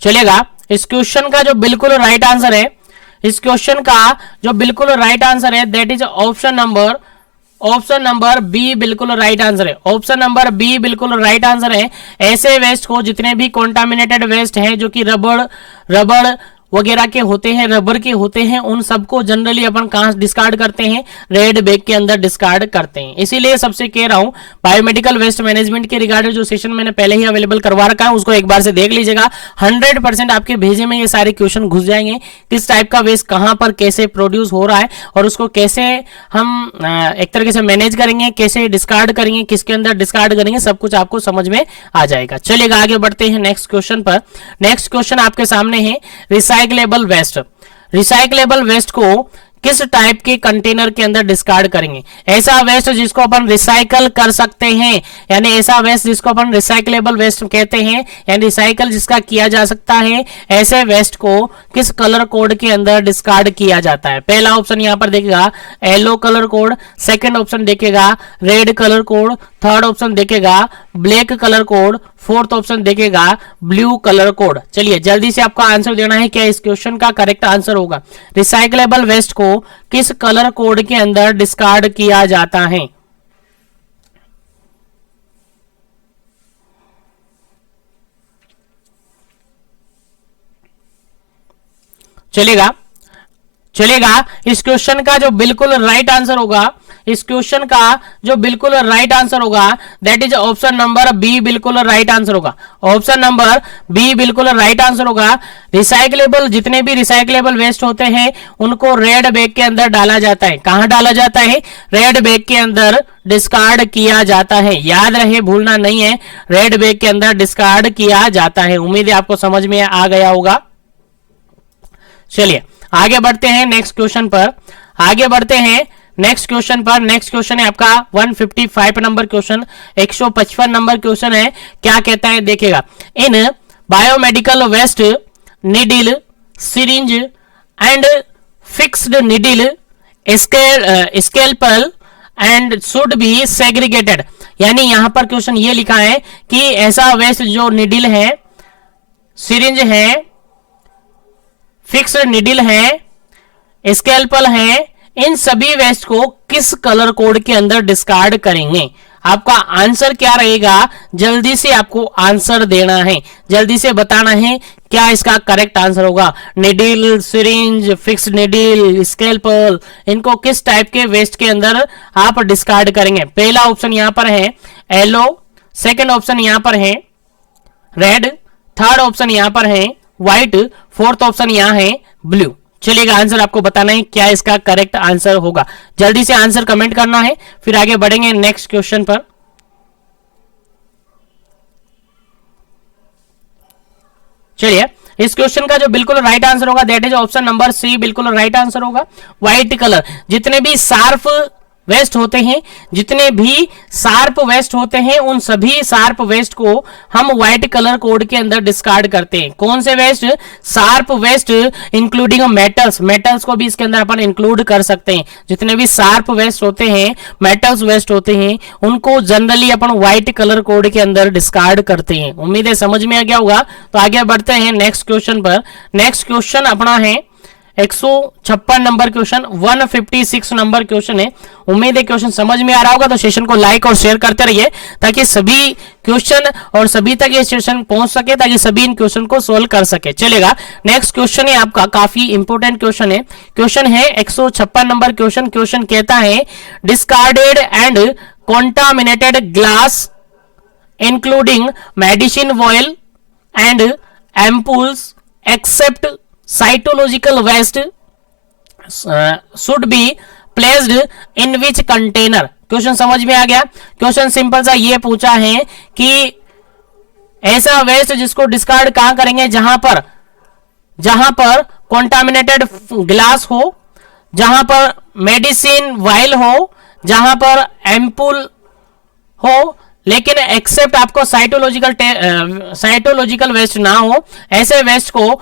चलेगा इस क्वेश्चन का जो बिल्कुल राइट आंसर है, इस क्वेश्चन का जो बिल्कुल राइट आंसर है that is option number B बिल्कुल राइट आंसर है। ऑप्शन नंबर बी बिल्कुल राइट आंसर है। ऐसे वेस्ट को, जितने भी कॉन्टामिनेटेड वेस्ट हैं जो कि रबड़ वगैरह के होते हैं, रबर के होते हैं, उन सबको जनरली अपन कहां डिस्कार्ड करते हैं, रेड बैग के अंदर डिस्कार्ड करते हैं। इसीलिए सबसे कह रहा हूं बायोमेडिकल वेस्ट मैनेजमेंट के रिगार्डेड जो सेशन मैंने पहले ही अवेलेबल करवा रखा है उसको एक बार से देख लीजिएगा। 100% आपके भेजे में ये सारे क्वेश्चन घुस जाएंगे। किस टाइप का वेस्ट कहां पर कैसे प्रोड्यूस हो रहा है और उसको कैसे हम एक तरीके से मैनेज करेंगे, कैसे डिस्कार्ड करेंगे, किसके अंदर डिस्कार्ड करेंगे, सब कुछ आपको समझ में आ जाएगा। चलिएगा आगे बढ़ते हैं नेक्स्ट क्वेश्चन पर। नेक्स्ट क्वेश्चन आपके सामने है रिसाइक्लेबल वेस्ट। रिसाइक्लेबल वेस्ट को किस टाइप के कंटेनर के अंदर डिस्कार्ड करेंगे। ऐसा वेस्ट जिसको अपन रिसाइकल कर सकते हैं, यानी ऐसा वेस्ट जिसको अपन रिसाइक्लेबल वेस्ट कहते हैं, यानी रिसाइकल जिसका किया जा सकता है, ऐसे वेस्ट को किस कलर कोड के अंदर डिस्कार्ड किया जाता है। पहला ऑप्शन यहां पर देखेगा yellow colour code, second option देखेगा red colour code, third option देखेगा black colour code, fourth option देखेगा ब्लू कलर कोड। चलिए जल्दी से आपका आंसर देना है क्या इस क्वेश्चन का करेक्ट आंसर होगा। रिसाइक्लेबल वेस्ट को किस कलर कोड के अंदर डिस्कार्ड किया जाता है। चलेगा चलेगा। इस क्वेश्चन का जो बिल्कुल राइट आंसर होगा, इस क्वेश्चन का जो बिल्कुल राइट आंसर होगा that is option number B, बिल्कुल राइट आंसर होगा। ऑप्शन नंबर बी बिल्कुल राइट आंसर होगा। रिसाइक्लेबल, जितने भी रिसाइक्लेबल वेस्ट होते हैं उनको रेड बैग के अंदर डाला जाता है। कहां डाला जाता है? रेड बैग के अंदर डिस्कार्ड किया जाता है। याद रहे, भूलना नहीं है, रेड बैग के अंदर डिस्कार्ड किया जाता है। उम्मीद है आपको समझ में आ गया होगा। चलिए आगे बढ़ते हैं नेक्स्ट क्वेश्चन पर, आगे बढ़ते हैं नेक्स्ट क्वेश्चन पर। नेक्स्ट क्वेश्चन है आपका 155 नंबर क्वेश्चन, 155 नंबर क्वेश्चन है। क्या कहता है देखिएगा, in biomedical waste needle, syringe and fixed needle scalpel and should be segregated. यानी यहां पर क्वेश्चन ये लिखा है कि ऐसा वेस्ट जो नीडल है, सिरिंज है, फिक्स्ड नीडल है, स्केलपल है, इन सभी वेस्ट को किस कलर कोड के अंदर डिस्कार्ड करेंगे? आपका आंसर क्या रहेगा? जल्दी से आपको आंसर देना है, जल्दी से बताना है क्या इसका करेक्ट आंसर होगा। निडिल, सिरिंज, फिक्स्ड निडिल, स्केलपल, इनको किस टाइप के वेस्ट के अंदर आप डिस्कार्ड करेंगे? पहला ऑप्शन यहां पर है येलो, सेकंड ऑप्शन यहां पर है रेड, थर्ड ऑप्शन यहां पर है व्हाइट, फोर्थ ऑप्शन यहां है ब्लू। चलिएगा आंसर आपको बताना है क्या इसका करेक्ट आंसर होगा। जल्दी से आंसर कमेंट करना है, फिर आगे बढ़ेंगे नेक्स्ट क्वेश्चन पर। चलिए इस क्वेश्चन का जो बिल्कुल राइट आंसर होगा that is option number C, बिल्कुल राइट आंसर होगा। व्हाइट कलर, जितने भी शार्प वेस्ट होते हैं, जितने भी शार्प वेस्ट होते हैं, उन सभी शार्प वेस्ट को हम व्हाइट कलर कोड के अंदर डिस्कार्ड करते हैं। कौन से वेस्ट? Sharp waste including metals, metals को भी इसके अंदर अपन इंक्लूड कर सकते हैं। जितने भी शार्प वेस्ट होते हैं, मेटल्स वेस्ट होते हैं, उनको जनरली अपन व्हाइट कलर कोड के अंदर डिस्कार्ड करते हैं। उम्मीद है समझ में आ गया होगा। तो आगे बढ़ते हैं नेक्स्ट क्वेश्चन पर। नेक्स्ट क्वेश्चन अपना है 156 नंबर क्वेश्चन, 156 नंबर क्वेश्चन है। उम्मीद है क्वेश्चन समझ में आ रहा होगा, तो सेशन को लाइक और शेयर करते रहिए ताकि सभी क्वेश्चन और सभी तक ये सेशन पहुंच सके, ताकि सभी इन क्वेश्चन को सोल्व कर सके। चलेगा नेक्स्ट क्वेश्चन है आपका, काफी इंपोर्टेंट क्वेश्चन है। क्वेश्चन है 156 नंबर क्वेश्चन। क्वेश्चन कहता है discarded and contaminated glass including medicine vial and ampoules except cytological waste should be placed in which container? Question समझ में आ गया। क्वेश्चन सिंपल सा ये पूछा है कि ऐसा वेस्ट जिसको डिस्कार्ड कहां करेंगे, जहां पर कॉन्टामिनेटेड ग्लास हो, जहां पर मेडिसिन वाइल हो, जहां पर एम्पूल हो, लेकिन एक्सेप्ट आपको साइटोलॉजिकल वेस्ट ना हो। ऐसे वेस्ट को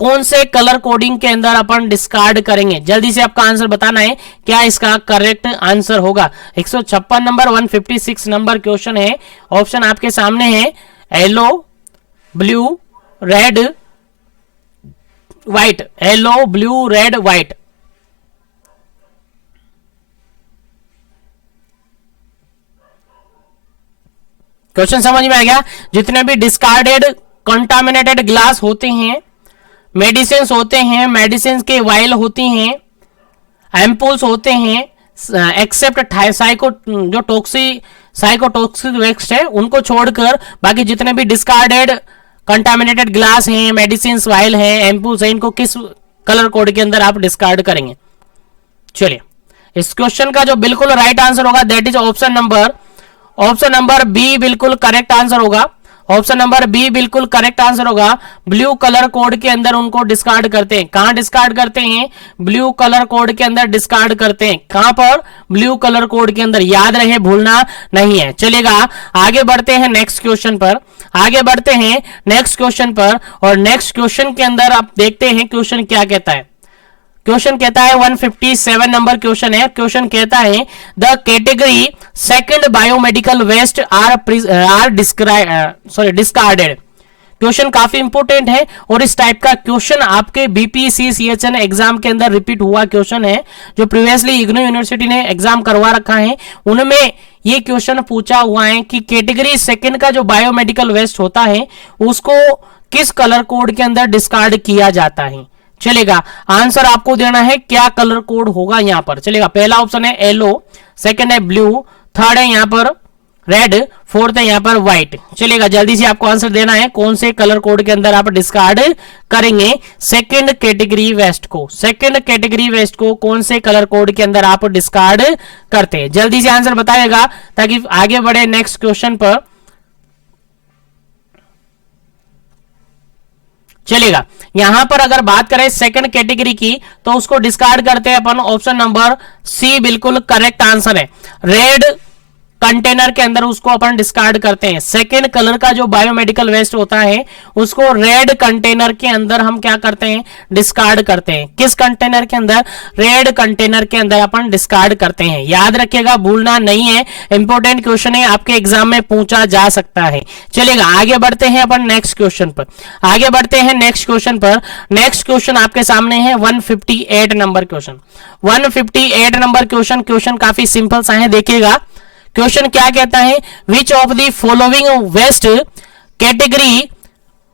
कौन से कलर कोडिंग के अंदर अपन डिस्कार्ड करेंगे? जल्दी से आपका आंसर बताना है क्या इसका करेक्ट आंसर होगा। 156 नंबर 156 नंबर क्वेश्चन है। ऑप्शन आपके सामने है yellow, blue, red, white. Yellow, blue, red, white. Question समझ में आ गया। जितने भी डिस्कार्डेड कंटामिनेटेड ग्लास होते हैं, मेडिसिन होते हैं, मेडिसिन के वाइल होती हैं, एम्पूल्स होते हैं, एक्सेप्ट साइकोटॉक्सिक वेस्ट है, उनको छोड़कर बाकी जितने भी डिस्कार्डेड कंटामिनेटेड ग्लास हैं, मेडिसिन वाइल हैं, एम्पूल्स हैं, इनको किस कलर कोड के अंदर आप डिस्कार्ड करेंगे? चलिए इस क्वेश्चन का जो बिल्कुल राइट आंसर होगा that is option number B, बिल्कुल करेक्ट आंसर होगा। ऑप्शन नंबर बी बिल्कुल करेक्ट आंसर होगा। ब्लू कलर कोड के अंदर उनको डिस्कार्ड करते हैं। कहां डिस्कार्ड करते हैं? ब्लू कलर कोड के अंदर डिस्कार्ड करते हैं। कहां पर? ब्लू कलर कोड के अंदर। याद रहे, भूलना नहीं है। चलेगा आगे बढ़ते हैं नेक्स्ट क्वेश्चन पर, आगे बढ़ते हैं नेक्स्ट क्वेश्चन पर। और नेक्स्ट क्वेश्चन के अंदर आप देखते हैं क्वेश्चन क्या कहता है। क्वेश्चन कहता है 157 नंबर क्वेश्चन है। क्वेश्चन कहता है the category second biomedical waste are discarded. Question काफी इंपोर्टेंट है और इस टाइप का क्वेश्चन आपके बीपीसीसीएचएन एग्जाम के अंदर रिपीट हुआ क्वेश्चन है, जो प्रीवियसली इग्नू यूनिवर्सिटी ने एग्जाम करवा रखा है। उनमें ये क्वेश्चन पूछा हुआ है कि कैटेगरी सेकंड का जो बायोमेडिकल वेस्ट होता है उसको किस कलर कोड के अंदर डिस्कार्ड किया जाता है। चलेगा। आंसर आपको देना है क्या कलर कोड होगा यहां पर। चलेगा, पहला ऑप्शन है येलो, सेकंड है ब्लू, थर्ड है यहां पर रेड, फोर्थ है यहां पर व्हाइट। चलेगा, जल्दी से आपको आंसर देना है कौन से कलर कोड के अंदर आप डिस्कार्ड करेंगे सेकंड कैटेगरी वेस्ट को। सेकंड कैटेगरी वेस्ट को कौन से कलर कोड के अंदर आप डिस्कार्ड करते हैं, जल्दी से आंसर बताइएगा ताकि आगे बढ़े नेक्स्ट क्वेश्चन पर। चलेगा, यहां पर अगर बात करें सेकंड कैटेगरी की तो उसको डिस्कार्ड करते हैं अपन, ऑप्शन नंबर सी बिल्कुल करेक्ट आंसर है। रेड कंटेनर के अंदर उसको अपन डिस्कार्ड करते हैं। सेकेंड कलर का जो बायोमेडिकल वेस्ट होता है उसको रेड कंटेनर के अंदर हम क्या करते हैं, डिस्कार्ड करते हैं। किस कंटेनर के अंदर, रेड कंटेनर के अंदर अपन डिस्कार्ड करते हैं। याद रखिएगा, भूलना नहीं है, इंपॉर्टेंट क्वेश्चन है, आपके एग्जाम में पूछा जा सकता है। चलेगा, आगे बढ़ते हैं अपन नेक्स्ट क्वेश्चन पर। आगे बढ़ते हैं नेक्स्ट क्वेश्चन पर। नेक्स्ट क्वेश्चन आपके सामने है 158 number question. 158 number question, question काफी सिंपल सा है, देखिएगा क्वेश्चन क्या कहता है, which of the following waste category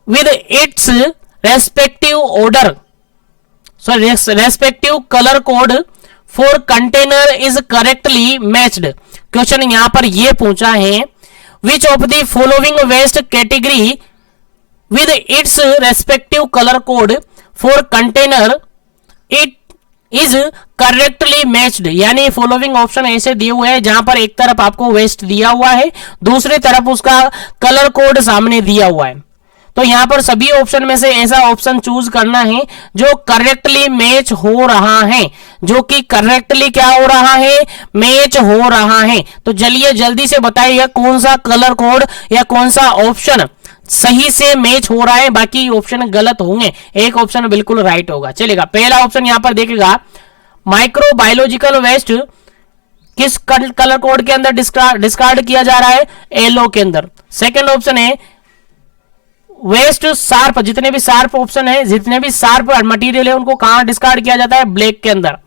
with its respective order, sorry respective colour code for container is correctly matched. Question यहां पर यह पूछा है, which of the following waste category with its respective colour code for container it is correctly matched. यानी following option ऐसे दिए हुए हैं जहां पर एक तरफ आपको वेस्ट दिया हुआ है, दूसरी तरफ उसका कलर कोड सामने दिया हुआ है। तो यहां पर सभी ऑप्शन में से ऐसा ऑप्शन चूज करना है जो करेक्टली मैच हो रहा है, जो कि करेक्टली क्या हो रहा है, मैच हो रहा है। तो चलिए जल्दी से बताइए कौन सा कलर कोड या कौन सा ऑप्शन सही से मैच हो रहा है, बाकी ऑप्शन गलत होंगे, एक ऑप्शन बिल्कुल राइट होगा। चलेगा, पहला ऑप्शन यहां पर देखिएगा, माइक्रोबायोलॉजिकल वेस्ट किस कलर कोड के अंदर डिस्कार्ड किया जा रहा है, येलो के अंदर। सेकंड ऑप्शन है वेस्ट शार्प, जितने भी शार्प ऑप्शन है, जितने भी शार्प मटेरियल है उनको कहां डिस्कार्ड किया जाता है, ब्लैक के अंदर।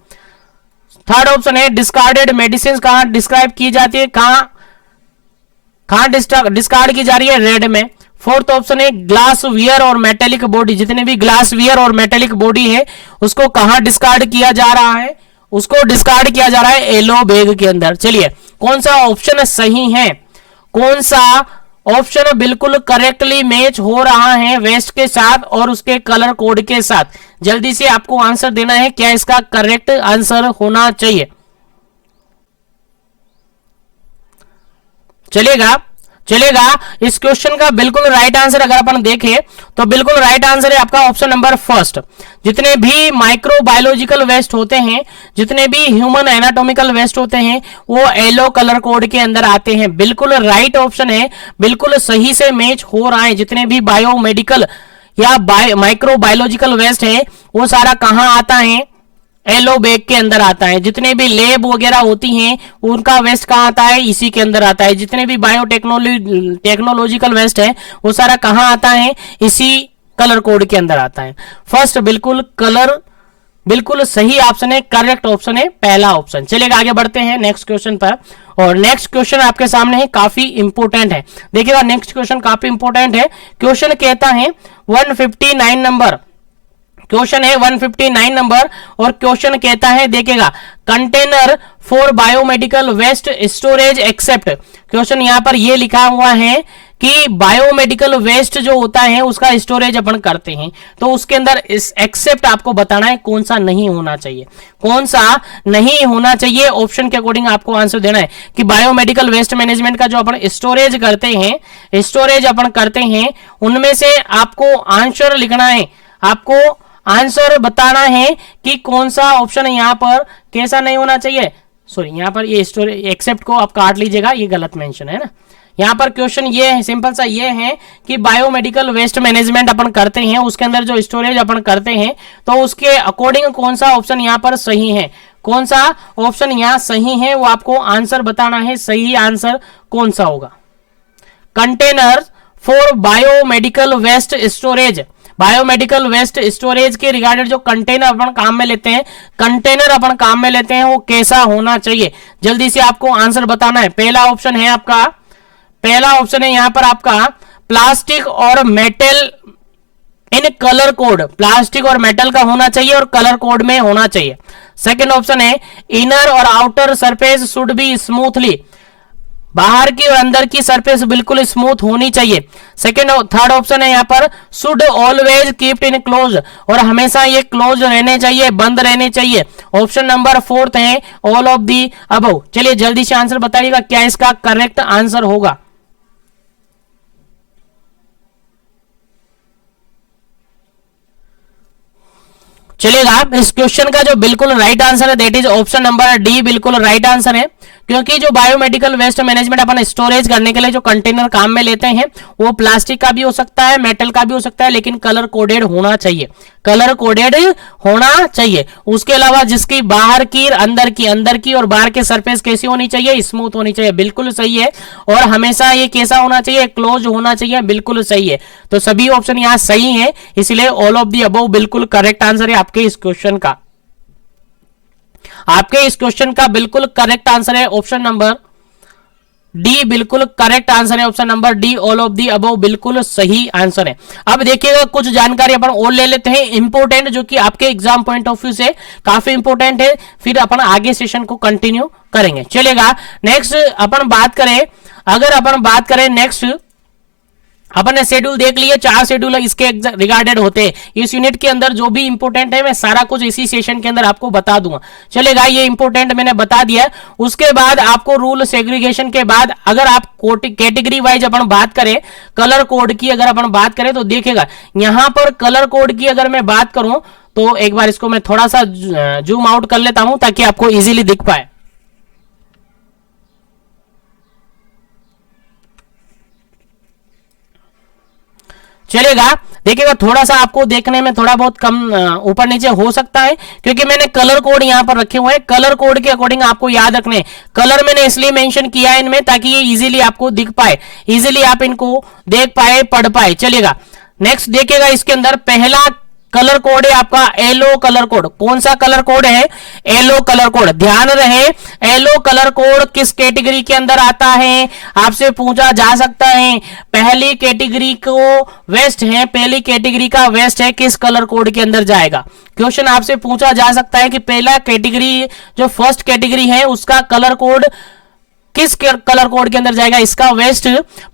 थर्ड ऑप्शन है डिस्कार्डेड मेडिसिन कहां डिस्क्राइब की जाती है, कहां डिस्कार्ड की जा रही है, रेड में। फोर्थ ऑप्शन है ग्लास वियर और मेटेलिक बॉडी, जितने भी ग्लास वियर और मेटेलिक बॉडी है उसको कहां डिस्कार्ड किया जा रहा है, उसको डिस्कार्ड किया जा रहा है येलो बैग के अंदर। चलिए कौन सा ऑप्शन सही है, कौन सा ऑप्शन बिल्कुल करेक्टली मैच हो रहा है वेस्ट के साथ और उसके कलर कोड के साथ, जल्दी से आपको आंसर देना है क्या इसका करेक्ट आंसर होना चाहिए। चलेगा, इस क्वेश्चन का बिल्कुल राइट आंसर अगर अपन देखें तो बिल्कुल राइट आंसर है आपका ऑप्शन नंबर फर्स्ट। जितने भी माइक्रोबायोलॉजिकल वेस्ट होते हैं, जितने भी ह्यूमन एनाटॉमिकल वेस्ट होते हैं, वो येलो कलर कोड के अंदर आते हैं। बिल्कुल राइट ऑप्शन है, बिल्कुल सही से मैच हो रहा है। जितने भी बायोमेडिकल या माइक्रोबायोलॉजिकल वेस्ट है वो सारा कहां आता है, येलो बैग के अंदर आता है। जितने भी लैब वगैरह होती हैं उनका वेस्ट कहां आता है, इसी के अंदर आता है। जितने भी बायोटेक्नोलॉजिकल वेस्ट है वो सारा कहां आता है, इसी कलर कोड के अंदर आता है। फर्स्ट बिल्कुल सही ऑप्शन है, करेक्ट ऑप्शन है पहला ऑप्शन। चलिए आगे बढ़ते हैं नेक्स्ट क्वेश्चन पर, और नेक्स्ट क्वेश्चन आपके सामने है, काफी इंपोर्टेंट है। देखिएगा नेक्स्ट क्वेश्चन काफी इंपोर्टेंट है। क्वेश्चन कहता है 159 नंबर, क्वेश्चन है 159 नंबर, और क्वेश्चन कहता है देखिएगा container for biomedical waste storage except. Question यहां पर यह लिखा हुआ है कि बायोमेडिकल वेस्ट जो होता है उसका स्टोरेज अपन करते हैं, तो उसके अंदर एक्सेप्ट आपको बताना है कौन सा नहीं होना चाहिए, कौन सा नहीं होना चाहिए। ऑप्शन के अकॉर्डिंग आपको आंसर देना है कि बायोमेडिकल वेस्ट मैनेजमेंट का जो अपन स्टोरेज करते हैं उनमें से आपको आंसर लिखना है, आपको आंसर बताना है कि कौन सा ऑप्शन यहां पर कैसा नहीं होना चाहिए। सॉरी, यहां पर ये स्टोरेज एक्सेप्ट को आप काट लीजिएगा, ये गलत मेंशन है ना। यहां पर क्वेश्चन ये है, सिंपल सा ये है कि बायोमेडिकल वेस्ट मैनेजमेंट अपन करते हैं, उसके अंदर जो स्टोरेज अपन करते हैं तो उसके अकॉर्डिंग कौन सा ऑप्शन यहां पर सही है, कौन सा ऑप्शन यहां सही है वो आपको आंसर बताना है, सही आंसर कौन सा होगा। Container for biomedical waste storage, biomedical waste storage के रिगार्डेड जो कंटेनर अपन काम में लेते हैं वो कैसा होना चाहिए, जल्दी से आपको आंसर बताना है। पहला ऑप्शन है यहां पर आपका प्लास्टिक और metal in colour code, plastic और मेटल का होना चाहिए और कलर कोड में होना चाहिए। सेकंड ऑप्शन है इनर और outer surface should be smoothly, बाहर की और अंदर की सरफेस बिल्कुल स्मूथ होनी चाहिए। सेकंड थर्ड ऑप्शन है यहाँ पर should always keeped in close, और हमेशा ये क्लोज रहने चाहिए, बंद रहने चाहिए। ऑप्शन नंबर फोर्थ है ऑल ऑफ दी अबव। चलिए जल्दी से आंसर बताइएगा क्या इसका करेक्ट आंसर होगा। चलेगा, इस क्वेश्चन का जो बिल्कुल राइट आंसर है that is option number D, बिल्कुल राइट आंसर है। क्योंकि जो बायोमेडिकल वेस्ट मैनेजमेंट अपन स्टोरेज करने के लिए जो कंटेनर काम में लेते हैं वो प्लास्टिक का भी हो सकता है, मेटल का भी हो सकता है, लेकिन कलर कोडेड होना चाहिए, कलर कोडेड होना चाहिए। उसके अलावा जिसकी बाहर की अंदर की और बाहर के सरफेस कैसी होनी चाहिए, स्मूथ होनी चाहिए, बिल्कुल सही है। और हमेशा ये कैसा होना चाहिए, क्लोज होना चाहिए, बिल्कुल सही है। तो सभी ऑप्शन यहाँ सही है, इसलिए ऑल ऑफ दी अबव बिल्कुल करेक्ट आंसर है आपके इस क्वेश्चन का। आपके इस क्वेश्चन का बिल्कुल करेक्ट आंसर है ऑप्शन नंबर डी, बिल्कुल करेक्ट आंसर है option number D, all of the above बिल्कुल सही आंसर है। अब देखिएगा कुछ जानकारी अपन और ले लेते हैं इंपोर्टेंट, जो कि आपके एग्जाम पॉइंट ऑफ व्यू से काफी इंपोर्टेंट है, फिर अपन आगे सेशन को कंटिन्यू करेंगे। चलेगा, नेक्स्ट अपन बात करें, अगर अपन बात करें नेक्स्ट, अपन ने शेड्यूल देख लिया, 4 शेड्यूल इसके रिगार्डेड होते हैं। इस यूनिट के अंदर जो भी इंपोर्टेंट है मैं सारा कुछ इसी सेशन के अंदर आपको बता दूंगा। चलेगा, ये इंपोर्टेंट मैंने बता दिया। उसके बाद आपको रूल सेग्रीगेशन के बाद अगर आप कैटेगरी वाइज अपन बात करें, कलर कोड की अगर अपन बात करें तो देखिएगा यहां पर कलर कोड की अगर मैं बात करूं तो एक बार इसको मैं थोड़ा सा जूम आउट कर लेता हूं ताकि आपको इजीली दिख पाए। चलेगा, देखिएगा थोड़ा सा आपको देखने में थोड़ा बहुत कम ऊपर नीचे हो सकता है, क्योंकि मैंने कलर कोड यहां पर रखे हुए हैं। कलर कोड के अकॉर्डिंग आपको याद रखने, कलर मैंने इसलिए मेंशन किया है इनमें ताकि ये इजीली आपको दिख पाए, इजीली आप इनको देख पाए, पढ़ पाए। चलिएगा, नेक्स्ट देखिएगा इसके अंदर पहला कलर कोड है आपका येलो कलर कोड। कौन सा कलर कोड है? Yellow colour code. ध्यान रहे येलो कलर कोड किस कैटेगरी के अंदर आता है, आपसे पूछा जा सकता है। पहली कैटेगरी को वेस्ट है, पहली कैटेगरी का वेस्ट है, किस कलर कोड के अंदर जाएगा? क्वेश्चन आपसे पूछा जा सकता है कि पहला कैटेगरी जो फर्स्ट कैटेगरी है उसका कलर कोड किस कलर कोड के अंदर जाएगा? इसका वेस्ट,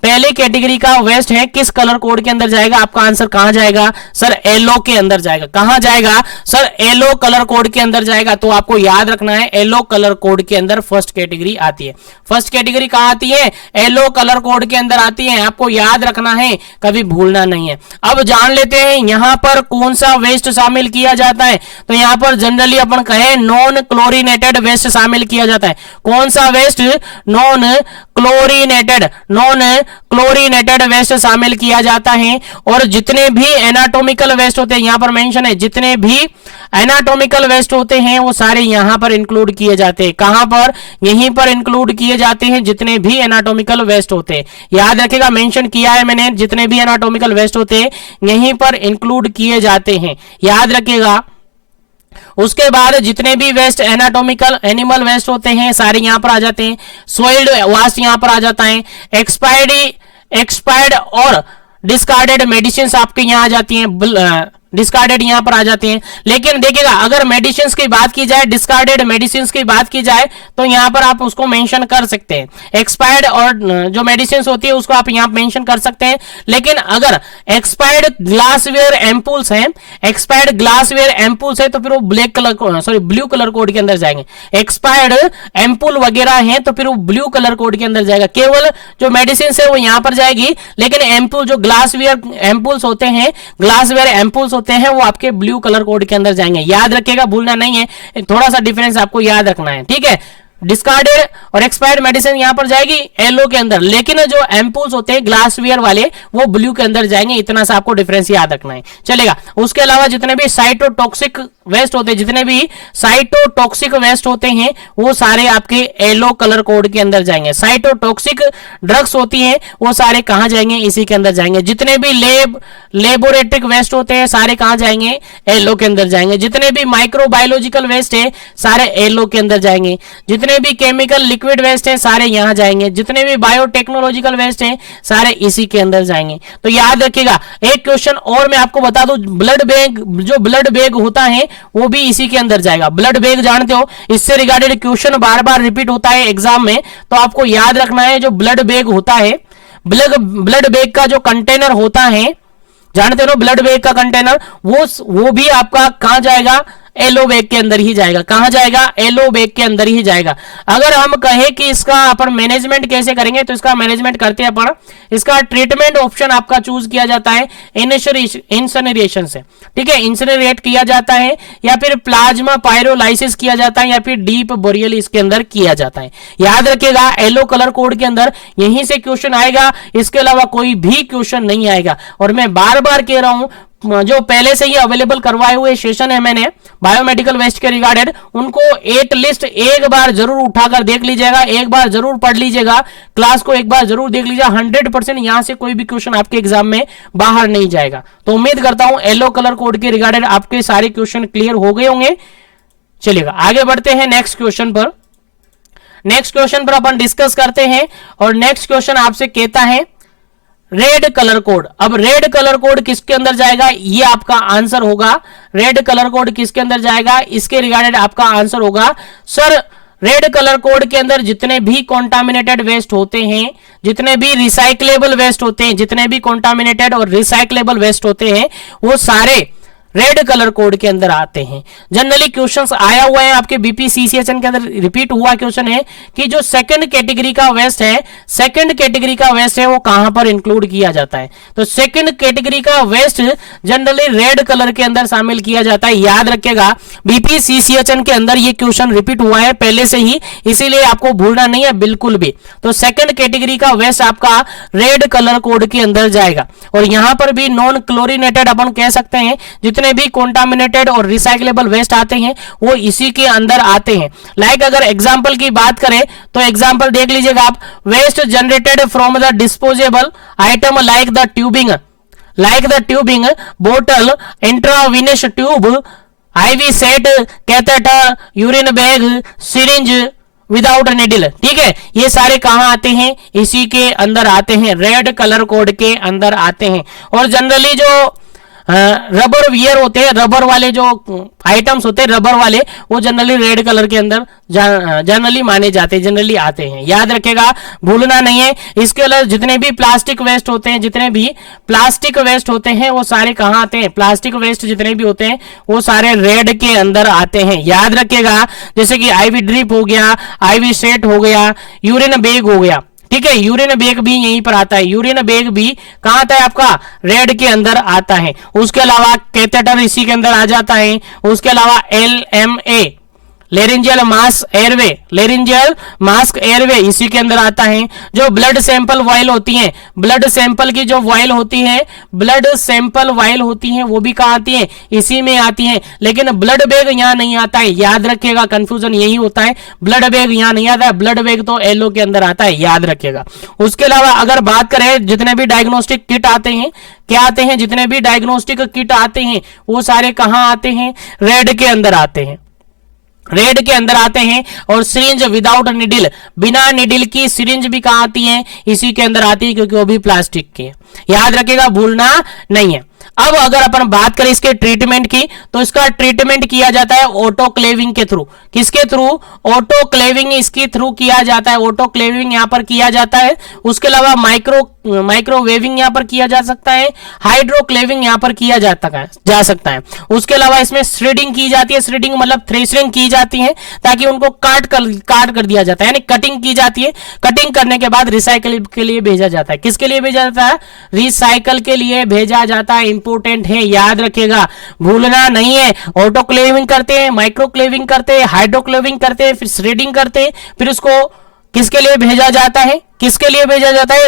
पहले कैटेगरी का वेस्ट है, किस कलर कोड के अंदर जाएगा? आपका आंसर कहां जाएगा सर? येलो के अंदर जाएगा। कहां जाएगा सर? येलो कलर कोड के अंदर जाएगा। तो आपको याद रखना है येलो कलर कोड के अंदर फर्स्ट कैटेगरी आती है। फर्स्ट कैटेगरी कहां आती है? येलो कलर कोड के अंदर आती है। आपको याद रखना है, कभी भूलना नहीं है। अब जान लेते हैं यहां पर कौन सा वेस्ट शामिल किया जाता है। तो यहां पर जनरली अपन कहें नॉन क्लोरीनेटेड वेस्ट शामिल किया जाता है। कौन सा वेस्ट? नॉन क्लोरीनेटेड वेस्ट शामिल किया जाता है। और जितने भी एनाटॉमिकल वेस्ट होते हैं, यहां पर मेंशन है, जितने भी एनाटॉमिकल वेस्ट होते हैं वो सारे यहां पर इंक्लूड किए जाते हैं। कहां पर? यहीं पर इंक्लूड किए जाते हैं जितने भी एनाटॉमिकल वेस्ट होते हैं। याद रखिएगा, मेंशन किया है मैंने, जितने भी एनाटॉमिकल वेस्ट होते हैं यहीं पर इंक्लूड किए जाते हैं, याद रखिएगा। उसके बाद जितने भी वेस्ट एनाटॉमिकल एनिमल वेस्ट होते हैं सारे यहां पर आ जाते हैं। सॉइल्ड वास्ट यहां पर आ जाता है। एक्सपायर्ड और डिस्कार्डेड मेडिसिन आपके यहां आ जाती हैं, डिस्कार्डेड यहां पर आ जाते हैं। लेकिन देखिएगा अगर मेडिसिन की बात की जाए, डिस्कार्डेड मेडिसिन की बात की जाए तो यहां पर आप उसको मेंशन कर सकते हैं। एक्सपायर्ड और जो मेडिसिन होती है उसको आप यहां मेंशन कर सकते हैं। लेकिन अगर एक्सपायर्ड ग्लासवेयर एम्पूल्स हैं, एक्सपायर्ड ग्लासवेयर एम्पूल्स है तो फिर वो ब्लू कलर कोड के अंदर जाएंगे। एक्सपायर्ड एम्पूल वगैरह हैं तो फिर वो ब्लू कलर कोड के अंदर जाएगा। केवल जो मेडिसिन है वो यहां पर जाएगी, लेकिन एम्पूल जो ग्लासवेयर एम्पूल्स होते हैं, ग्लासवेयर एम्पूल्स होते हैं वो आपके ब्लू कलर कोड के अंदर जाएंगे। याद रखिएगा, भूलना नहीं है, थोड़ा सा डिफरेंस आपको याद रखना है, ठीक है। डिस्कार्डेड और एक्सपायर्ड मेडिसिन यहां पर जाएगी येलो के अंदर, लेकिन जो एम्पूल्स होते हैं ग्लासवेयर वाले वो ब्लू के अंदर जाएंगे। इतना सा आपको डिफरेंस याद रखना है, चलेगा। उसके अलावा जितने भी साइटोटॉक्सिक वेस्ट होते हैं, जितने भी साइटोटॉक्सिक वेस्ट होते हैं वो सारे आपके येलो कलर कोड के अंदर जाएंगे। साइटोटॉक्सिक ड्रग्स होती हैं वो सारे कहां जाएंगे? इसी के अंदर जाएंगे। जितने भी लेबोरेटरी वेस्ट होते हैं सारे कहां जाएंगे? येलो के अंदर जाएंगे। जितने भी माइक्रोबायोलॉजिकल वेस्ट है सारे येलो के अंदर जाएंगे। जितने जितने भी केमिकल लिक्विड वेस्ट है सारे यहाँ जाएंगे, जितने भी बायोटेक्नोलॉजिकल वेस्ट हैं सारे इसी के अंदर जाएंगे। तो याद रखिएगा। एक क्वेश्चन और मैं आपको बता दूं, ब्लड बैग, जो ब्लड बैग होता है वो भी इसी के अंदर जाएगा। ब्लड बैग जानते हो, इससे रिगार्डेड क्वेश्चन बार बार रिपीट होता है एग्जाम में, तो आपको याद रखना है जो ब्लड बैग होता है, ब्लड बैग का जो कंटेनर होता है, जानते हो ना ब्लड बैग का कंटेनर, वो भी आपका कहां जाएगा, एलो बैग के अंदर ही जाएगा। कहां जाएगा, एलो बैग के अंदर ही जाएगा। अगर हम कहें कि इसका अपन मैनेजमेंट कैसे करेंगे, तो इसका मैनेजमेंट करते हैं अपन, इसका ट्रीटमेंट ऑप्शन आपका चूज किया जाता है इंसिनरेशन से, ठीक है, इंसिनरेट किया जाता है, या फिर प्लाज्मा पायरोलाइसिस किया जाता है, या फिर डीप बोरियल इसके अंदर किया जाता है। याद रखिएगा येलो कलर कोड के अंदर यहीं से क्वेश्चन आएगा, इसके अलावा कोई भी क्वेश्चन नहीं आएगा। और मैं बार बार कह रहा हूं, जो पहले से ही अवेलेबल करवाए हुए सेशन है मैंने बायोमेडिकल वेस्ट के रिगार्डेड, उनको एट लिस्ट एक बार जरूर उठाकर देख लीजिएगा, एक बार जरूर पढ़ लीजिएगा, क्लास को एक बार जरूर देख लीजिएगा। 100% यहां से कोई भी क्वेश्चन आपके एग्जाम में बाहर नहीं जाएगा। तो उम्मीद करता हूं येलो कलर कोड के रिगार्डेड आपके सारे क्वेश्चन क्लियर हो गए होंगे। चलिएगा आगे बढ़ते हैं नेक्स्ट क्वेश्चन पर। नेक्स्ट क्वेश्चन पर अपन डिस्कस करते हैं, और नेक्स्ट क्वेश्चन आपसे कहता है रेड कलर कोड। अब रेड कलर कोड किसके अंदर जाएगा, ये आपका आंसर होगा। रेड कलर कोड किसके अंदर जाएगा, इसके रिगार्डेड आपका आंसर होगा सर रेड कलर कोड के अंदर जितने भी कॉन्टामिनेटेड वेस्ट होते हैं, जितने भी रिसाइक्लेबल वेस्ट होते हैं, जितने भी कॉन्टामिनेटेड और रिसाइक्लेबल वेस्ट होते हैं, वो सारे रेड कलर कोड के अंदर आते हैं। जनरली क्वेश्चंस आया हुआ है आपके बीपीसीसीएचएन के अंदर, रिपीट हुआ क्वेश्चन है कि जो सेकंड कैटेगरी का वेस्ट है, सेकंड कैटेगरी का वेस्ट है वो कहां पर इंक्लूड किया जाता है। तो सेकंड कैटेगरी का वेस्ट जनरली रेड कलर के अंदर शामिल किया जाता है। याद रखिएगा बीपीसीसीएचएन के अंदर ये क्वेश्चन रिपीट हुआ है पहले से ही, इसीलिए आपको भूलना नहीं है बिल्कुल भी। तो सेकंड कैटेगरी का वेस्ट आपका रेड कलर कोड के अंदर जाएगा। और यहां पर भी नॉन क्लोरिनेटेड अपन कह सकते हैं, जितने भी कॉन्टामिनेटेड और रिसाइक्लेबल वेस्ट आते हैं वो इसी के अंदर आते हैं। लाइक अगर एग्जांपल की बात करें तो एग्जांपल देख लीजिएगा आप, waste generated from the disposable item like the tubing बोतल, intravenous tube, IV set, catheter, urine bag, syringe without needle, ठीक है, ये सारे कहां आते हैं, इसी के अंदर आते हैं, रेड कलर कोड के अंदर आते हैं। और जनरली जो रबर वियर होते हैं, रबर वाले जो आइटम्स होते हैं रबर वाले, वो जनरली रेड कलर के अंदर जनरली माने जाते हैं, जनरली आते हैं। याद रखेगा, भूलना नहीं है। इसके अलावा जितने भी प्लास्टिक वेस्ट होते हैं, जितने भी प्लास्टिक वेस्ट होते हैं वो सारे कहां आते हैं, प्लास्टिक वेस्ट जितने भी होते हैं वो सारे रेड के अंदर आते हैं। याद रखेगा, जैसे कि आईवी ड्रिप हो गया, आईवी सेट हो गया, यूरिन बैग हो गया, ठीक है, यूरिन बैग भी यहीं पर आता है। यूरिन बैग भी कहां आता है आपका, रेड के अंदर आता है। उसके अलावा कैथेटर इसी के अंदर आ जाता है। उसके अलावा LMA laryngeal mask airway, laryngeal mask airway इसी के अंदर आता है। जो ब्लड सैंपल वायल होती हैं, ब्लड सैंपल की जो वायल होती है, ब्लड सैंपल वायल होती हैं, वो भी कहां आती है, इसी में आती हैं। लेकिन ब्लड बैग यहां नहीं आता है। याद रखिएगा, कंफ्यूजन यही होता है, ब्लड बैग यहां नहीं आता है, ब्लड बैग तो येलो के अंदर आता है, याद रखिएगा। उसके अलावा अगर बात करें जितने भी डायग्नोस्टिक किट आते हैं, क्या आते हैं, जितने भी डायग्नोस्टिक किट आते हैं वो सारे कहां आते हैं, रेड के अंदर आते हैं, रेड के अंदर आते हैं। और सिरिंज विदाउट निडिल, बिना निडिल की सिरिंज भी कहां आती है, इसी के अंदर आती है, क्योंकि वो भी प्लास्टिक की है। याद रखिएगा, भूलना नहीं है। अब अगर अपन बात करें इसके ट्रीटमेंट की, तो इसका ट्रीटमेंट किया जाता है ऑटोक्लेविंग के थ्रू। किसके थ्रू, ऑटोक्लेविंग इसके थ्रू किया जाता है, ऑटोक्लेविंग यहां पर किया जाता है। उसके अलावा माइक्रोवेविंग यहां पर किया जा सकता है, हाइड्रोक्लेविंग यहां पर किया जा सकता है। उसके अलावा इसमें श्रेडिंग की जाती है, श्रेडिंग मतलब थ्रेशरिंग की जाती है, ताकि उनको काट कर दिया जाता है, यानी कटिंग की जाती है। कटिंग करने के बाद रिसाइकल के लिए भेजा जाता है। किसके लिए भेजा जाता है, रिसाइकल के लिए भेजा जाता है। इंपोर्टेंट है, याद रखिएगा, भूलना नहीं है। ऑटोक्लेविंग करते हैं, माइक्रोक्लेविंग करते हैं, हाइड्रोक्लेविंग करते हैं, फिर श्रेडिंग करते हैं, फिर उसको किसके लिए भेजा जाता है, किसके लिए भेजा जाता है,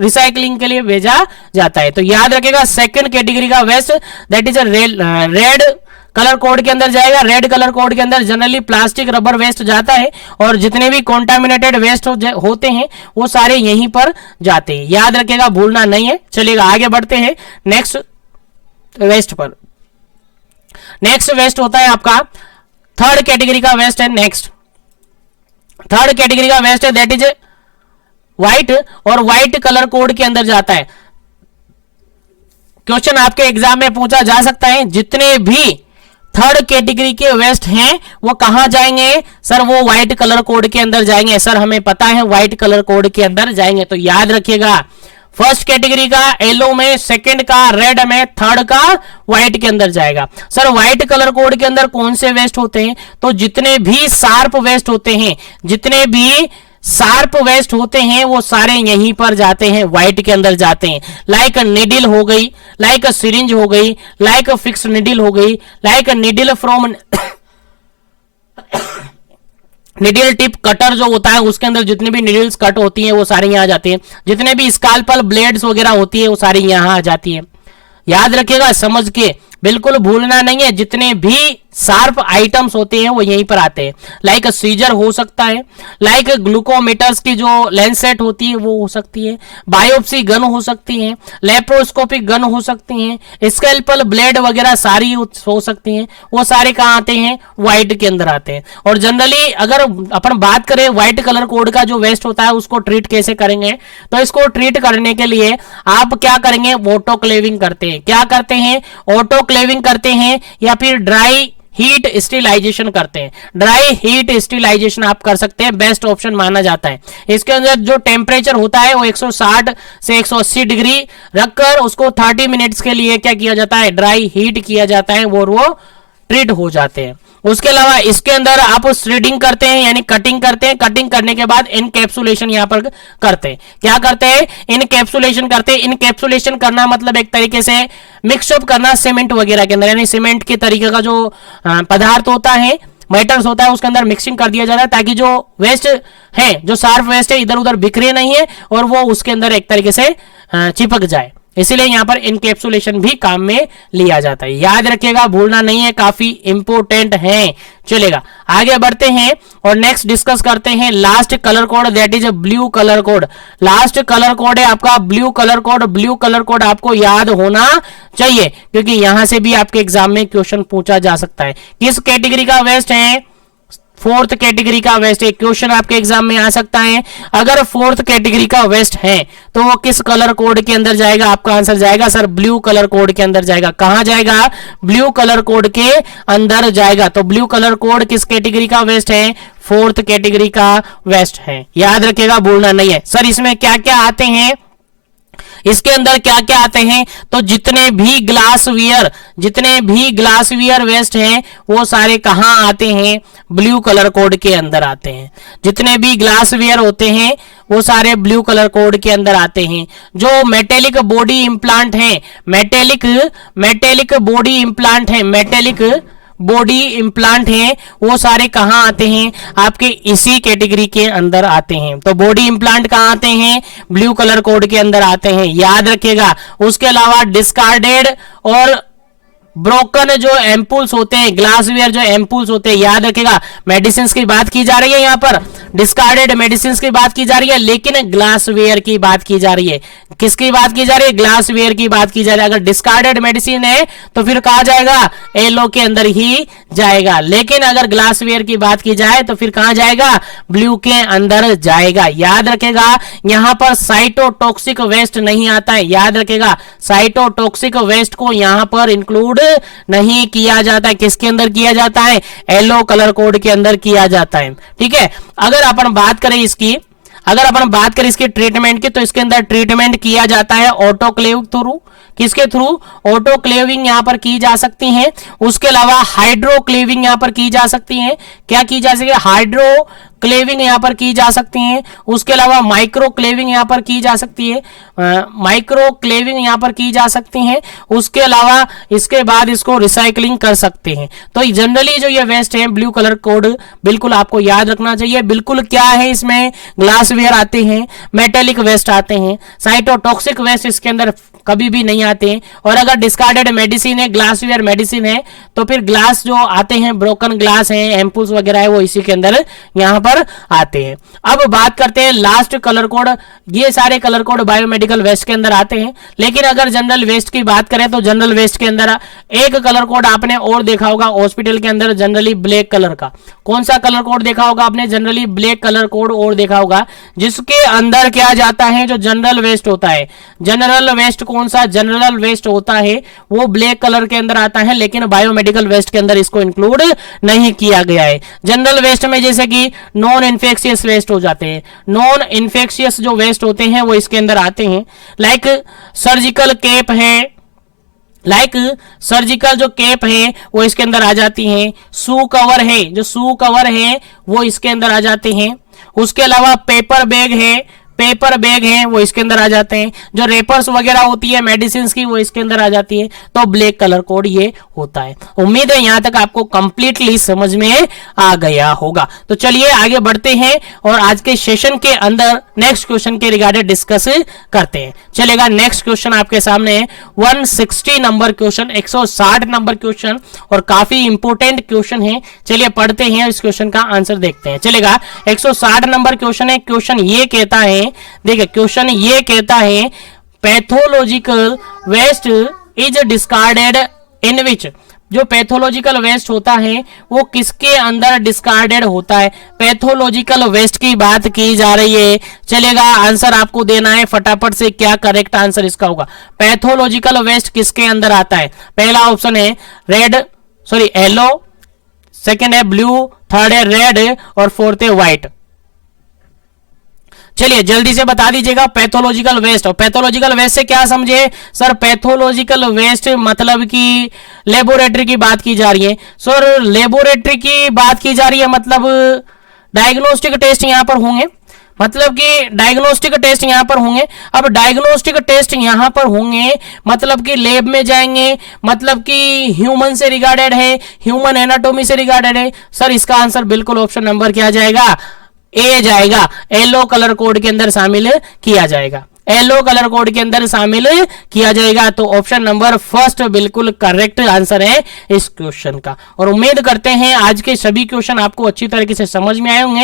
रिसाइकलिंग के लिए भेजा जाता है। तो याद रखिएगा, सेकंड कैटेगरी का waste that is red colour code के अंदर जाएगा। रेड कलर कोड के अंदर जनरली प्लास्टिक रबर वेस्ट जाता है, और जितने भी कॉन्टामिनेटेड वेस्ट होते हैं वो सारे यहीं पर जाते हैं। याद रखिएगा, भूलना नहीं है। चलिएगा आगे बढ़ते हैं नेक्स्ट वेस्ट पर। नेक्स्ट वेस्ट होता है आपका थर्ड कैटेगरी का वेस्ट है। नेक्स्ट थर्ड कैटेगरी का वेस्ट है दैट इज व्हाइट, और व्हाइट कलर कोड के अंदर जाता है। क्वेश्चन आपके एग्जाम में पूछा जा सकता है, जितने भी थर्ड कैटेगरी के वेस्ट हैं वो कहां जाएंगे सर, वो व्हाइट कलर कोड के अंदर जाएंगे। सर हमें पता है व्हाइट कलर कोड के अंदर जाएंगे, तो याद रखिएगा फर्स्ट कैटेगरी का येलो में, सेकंड का रेड में, थर्ड का व्हाइट के अंदर जाएगा। सर व्हाइट कलर कोड के अंदर कौन से वेस्ट होते हैं, तो जितने भी शार्प वेस्ट होते हैं, जितने भी शार्प वेस्ट होते हैं वो सारे यहीं पर जाते हैं, व्हाइट के अंदर जाते हैं। लाइक निडिल हो गई, लाइक सिरिंज हो गई, लाइक फिक्स निडिल हो गई, like needle from needle tip cutter जो होता है उसके अंदर जितने भी निडल्स कट होती हैं वो सारी यहां जाती हैं। जितने भी स्काल्पल ब्लेड्स वगैरह होती है वो सारी यहां आ जाती है। याद रखिएगा, समझ के बिल्कुल भूलना नहीं है, जितने भी शार्प आइटम्स होते हैं वो यहीं पर आते हैं। लाइक सीजर हो सकता है, लाइक ग्लूकोमीटर्स की जो लेंस सेट होती है वो हो सकती है, बायोप्सी गन हो सकती है, लेप्रोस्कोपिक गन हो सकती है, स्कैल्पल ब्लेड वगैरह सारी हो सकती हैं। वो सारे कहाँ आते हैं, व्हाइट के अंदर आते हैं। और जनरली अगर अपन बात करें व्हाइट कलर कोड का जो वेस्ट होता है उसको ट्रीट कैसे करेंगे, तो इसको ट्रीट करने के लिए आप क्या करेंगे, ऑटोक्लेविंग करते हैं। क्या करते हैं, ऑटोक्लेविंग करते हैं या फिर ड्राई हीट स्टीलाइजेशन करते हैं। ड्राई हीट स्टीलाइजेशन आप कर सकते हैं, बेस्ट ऑप्शन माना जाता है। इसके अंदर जो टेम्परेचर होता है वो 160 से 180 डिग्री रखकर उसको 30 मिनट्स के लिए क्या किया जाता है, ड्राई हीट किया जाता है, वो ट्रीट हो जाते हैं। उसके अलावा इसके अंदर आप श्रेडिंग करते हैं यानी कटिंग करते हैं। कटिंग करने के बाद इनकैप्सुलेशन यहां पर करते हैं। क्या करते हैं, इनकैप्सुलेशन करते हैं। इनकैप्सुलेशन करना मतलब एक तरीके से मिक्सअप करना सीमेंट वगैरह के अंदर, यानी सीमेंट के तरीके का जो पदार्थ होता है, मेटल्स होता है, उसके अंदर मिक्सिंग कर दिया जाता है ताकि जो वेस्ट है, जो शार्प वेस्ट है, इधर उधर बिखरे नहीं है और वो उसके अंदर एक तरीके से चिपक जाए। इसीलिए यहां पर इनकैप्सुलेशन भी काम में लिया जाता है। याद रखिएगा, भूलना नहीं है, काफी इंपोर्टेंट है। चलेगा, आगे बढ़ते हैं और नेक्स्ट डिस्कस करते हैं last colour code that is blue colour code. Last colour code है आपका blue colour code. Blue colour code आपको याद होना चाहिए क्योंकि यहां से भी आपके एग्जाम में क्वेश्चन पूछा जा सकता है। किस कैटेगरी का वेस्ट है, फोर्थ कैटेगरी का वेस्ट। एक क्वेश्चन आपके एग्जाम में आ सकता है, अगर फोर्थ कैटेगरी का वेस्ट है तो वो किस कलर कोड के अंदर जाएगा। आपका आंसर जाएगा सर ब्लू कलर कोड के अंदर जाएगा। कहां जाएगा, ब्लू कलर कोड के अंदर जाएगा। तो ब्लू कलर कोड किस कैटेगरी का वेस्ट है, फोर्थ कैटेगरी का वेस्ट है। याद रखिएगा, भूलना नहीं है। सर इसमें क्या क्या आते हैं, इसके अंदर क्या क्या आते हैं, तो जितने भी ग्लासवियर वेस्ट हैं वो सारे कहां आते हैं, ब्लू कलर कोड के अंदर आते हैं। जितने भी ग्लासवियर होते हैं वो सारे ब्लू कलर कोड के अंदर आते हैं। जो मेटेलिक बॉडी इंप्लांट है, मेटेलिक बॉडी इंप्लांट हैं वो सारे कहां आते हैं, आपके इसी कैटेगरी के अंदर आते हैं। तो बॉडी इंप्लांट कहां आते हैं, ब्लू कलर कोड के अंदर आते हैं। याद रखिएगा। उसके अलावा डिस्कार्डेड और ब्रोकन जो एम्पुल्स होते हैं, ग्लासवेयर जो एम्पुल्स होते हैं, याद रखिएगा मेडिसिन की बात की जा रही है, यहां पर डिस्कार्डेड मेडिसिन की बात की जा रही है, लेकिन ग्लासवेयर की बात की जा रही है। किसकी बात की जा रही है, ग्लासवेयर की बात की जा रही है। अगर डिस्कार्डेड मेडिसिन है तो फिर कहा जाएगा, येलो के अंदर ही जाएगा, लेकिन अगर ग्लासवेयर की बात की जाए तो फिर कहां जाएगा, ब्लू के अंदर जाएगा। याद रखेगा, यहां पर साइटोटॉक्सिक वेस्ट नहीं आता है। याद रखेगा, साइटोटॉक्सिक वेस्ट को यहां पर इंक्लूड नहीं किया जाता है। किसके अंदर किया जाता है, येलो कलर कोड के अंदर किया जाता है। ठीक है, अगर अपन बात करें इसकी ट्रीटमेंट की, तो इसके अंदर ट्रीटमेंट किया जाता है ऑटोक्लेव थ्रू। किसके थ्रू, ऑटोक्लेविंग यहां पर की जा सकती है। उसके अलावा हाइड्रोक्लेविंग यहां पर की जा सकती है। क्या की जा सकती है, हाइड्रोक्लेविंग यहां पर की जा सकती है। उसके अलावा माइक्रोक्लेविंग यहां पर की जा सकती है, उसके अलावा इसके बाद इसको रिसाइकलिंग कर सकते हैं। तो जनरली जो ये वेस्ट है ब्लू कलर कोड बिल्कुल आपको याद रखना चाहिए। बिल्कुल क्या है, इसमें ग्लासवेयर आते हैं, मेटेलिक वेस्ट आते हैं, साइटोटॉक्सिक वेस्ट इसके अंदर कभी भी नहीं आते हैं। और अगर डिस्कार्डेड मेडिसिन है, ग्लासवेयर मेडिसिन है, तो फिर ग्लास जो आते हैं, ब्रोकन ग्लास है, एम्पुल्स वगैरह है, वो इसी के अंदर यहां पर अंदर आते हैं। अब बात करते हैं लास्ट कलर कोड। ये सारे कलर कोड बायोमेडिकल वेस्ट के अंदर आते हैं, लेकिन अगर जनरल वेस्ट की बात करें तो जनरल वेस्ट के अंदर एक कलर कोड आपने और देखा होगा हॉस्पिटल के अंदर, जनरली ब्लैक कलर का। कौन सा कलर कोड देखा होगा आपने? जनरली ब्लैक कलर कोड और देखा होगा, जिसके अंदर क्या जाता है? जो जनरल वेस्ट होता है। जनरल वेस्ट कौन सा जनरल वेस्ट होता है? वो ब्लैक कलर के अंदर आता है, लेकिन बायोमेडिकल वेस्ट के अंदर इसको इंक्लूड नहीं किया गया है। जनरल वेस्ट में जैसे कि नॉन इन्फेक्शियस वेस्ट हो जाते हैं, नॉन इन्फेक्शियस जो वेस्ट होते हैं वो इसके अंदर आते हैं। लाइक सर्जिकल कैप है, सर्जिकल जो कैप है वो इसके अंदर आ जाती हैं। शू कवर है, जो शू कवर है वो इसके अंदर आ जाते हैं। उसके अलावा पेपर बैग है वो इसके अंदर आ जाते हैं। जो रेपर्स वगैरह होती है मेडिसिन की वो इसके अंदर आ जाती है। तो ब्लैक कलर कोड ये होता है। उम्मीद है यहां तक आपको कंप्लीटली समझ में आ गया होगा। तो चलिए आगे बढ़ते हैं और आज के सेशन के अंदर नेक्स्ट क्वेश्चन के रिगार्डिंग डिस्कस करते हैं। चलेगा, नेक्स्ट क्वेश्चन आपके सामने 160 नंबर क्वेश्चन, 160 नंबर क्वेश्चन और काफी इंपोर्टेंट क्वेश्चन है। चलिए पढ़ते हैं, इस क्वेश्चन का आंसर देखते हैं। चलेगा, 160 नंबर क्वेश्चन है। क्वेश्चन ये कहता है, देखिए क्वेश्चन ये कहता है, पैथोलॉजिकल वेस्ट इज डिस्कार्डेड इन विच। जो पैथोलॉजिकल वेस्ट होता है वो किसके अंदर डिस्कार्डेड होता है? पैथोलॉजिकल वेस्ट की बात की जा रही है। चलेगा, आंसर आपको देना है फटाफट से, क्या करेक्ट आंसर इसका होगा। पैथोलॉजिकल वेस्ट किसके अंदर आता है? पहला ऑप्शन है येलो, सेकंड है ब्लू, थर्ड है रेड और फोर्थ है व्हाइट। चलिए जल्दी से बता दीजिएगा पैथोलॉजिकल वेस्ट। और पैथोलॉजिकल वेस्ट से क्या समझे सर? पैथोलॉजिकल वेस्ट मतलब कि लेबोरेटरी की बात की जा रही है। सर लेबोरेटरी की बात की जा रही है मतलब डायग्नोस्टिक टेस्ट यहां पर होंगे, मतलब कि डायग्नोस्टिक टेस्ट यहां पर होंगे। अब डायग्नोस्टिक टेस्ट यहां पर होंगे मतलब कि लैब में जाएंगे, मतलब कि ह्यूमन से रिगार्डेड है, ह्यूमन एनाटॉमी से रिगार्डेड है। सर इसका आंसर बिल्कुल ऑप्शन नंबर क्या जाएगा? ए जाएगा। येलो कलर कोड के अंदर शामिल किया जाएगा, येलो कलर कोड के अंदर शामिल किया जाएगा। तो ऑप्शन नंबर फर्स्ट बिल्कुल करेक्ट आंसर है इस क्वेश्चन का। और उम्मीद करते हैं आज के सभी क्वेश्चन आपको अच्छी तरीके से समझ में आए होंगे।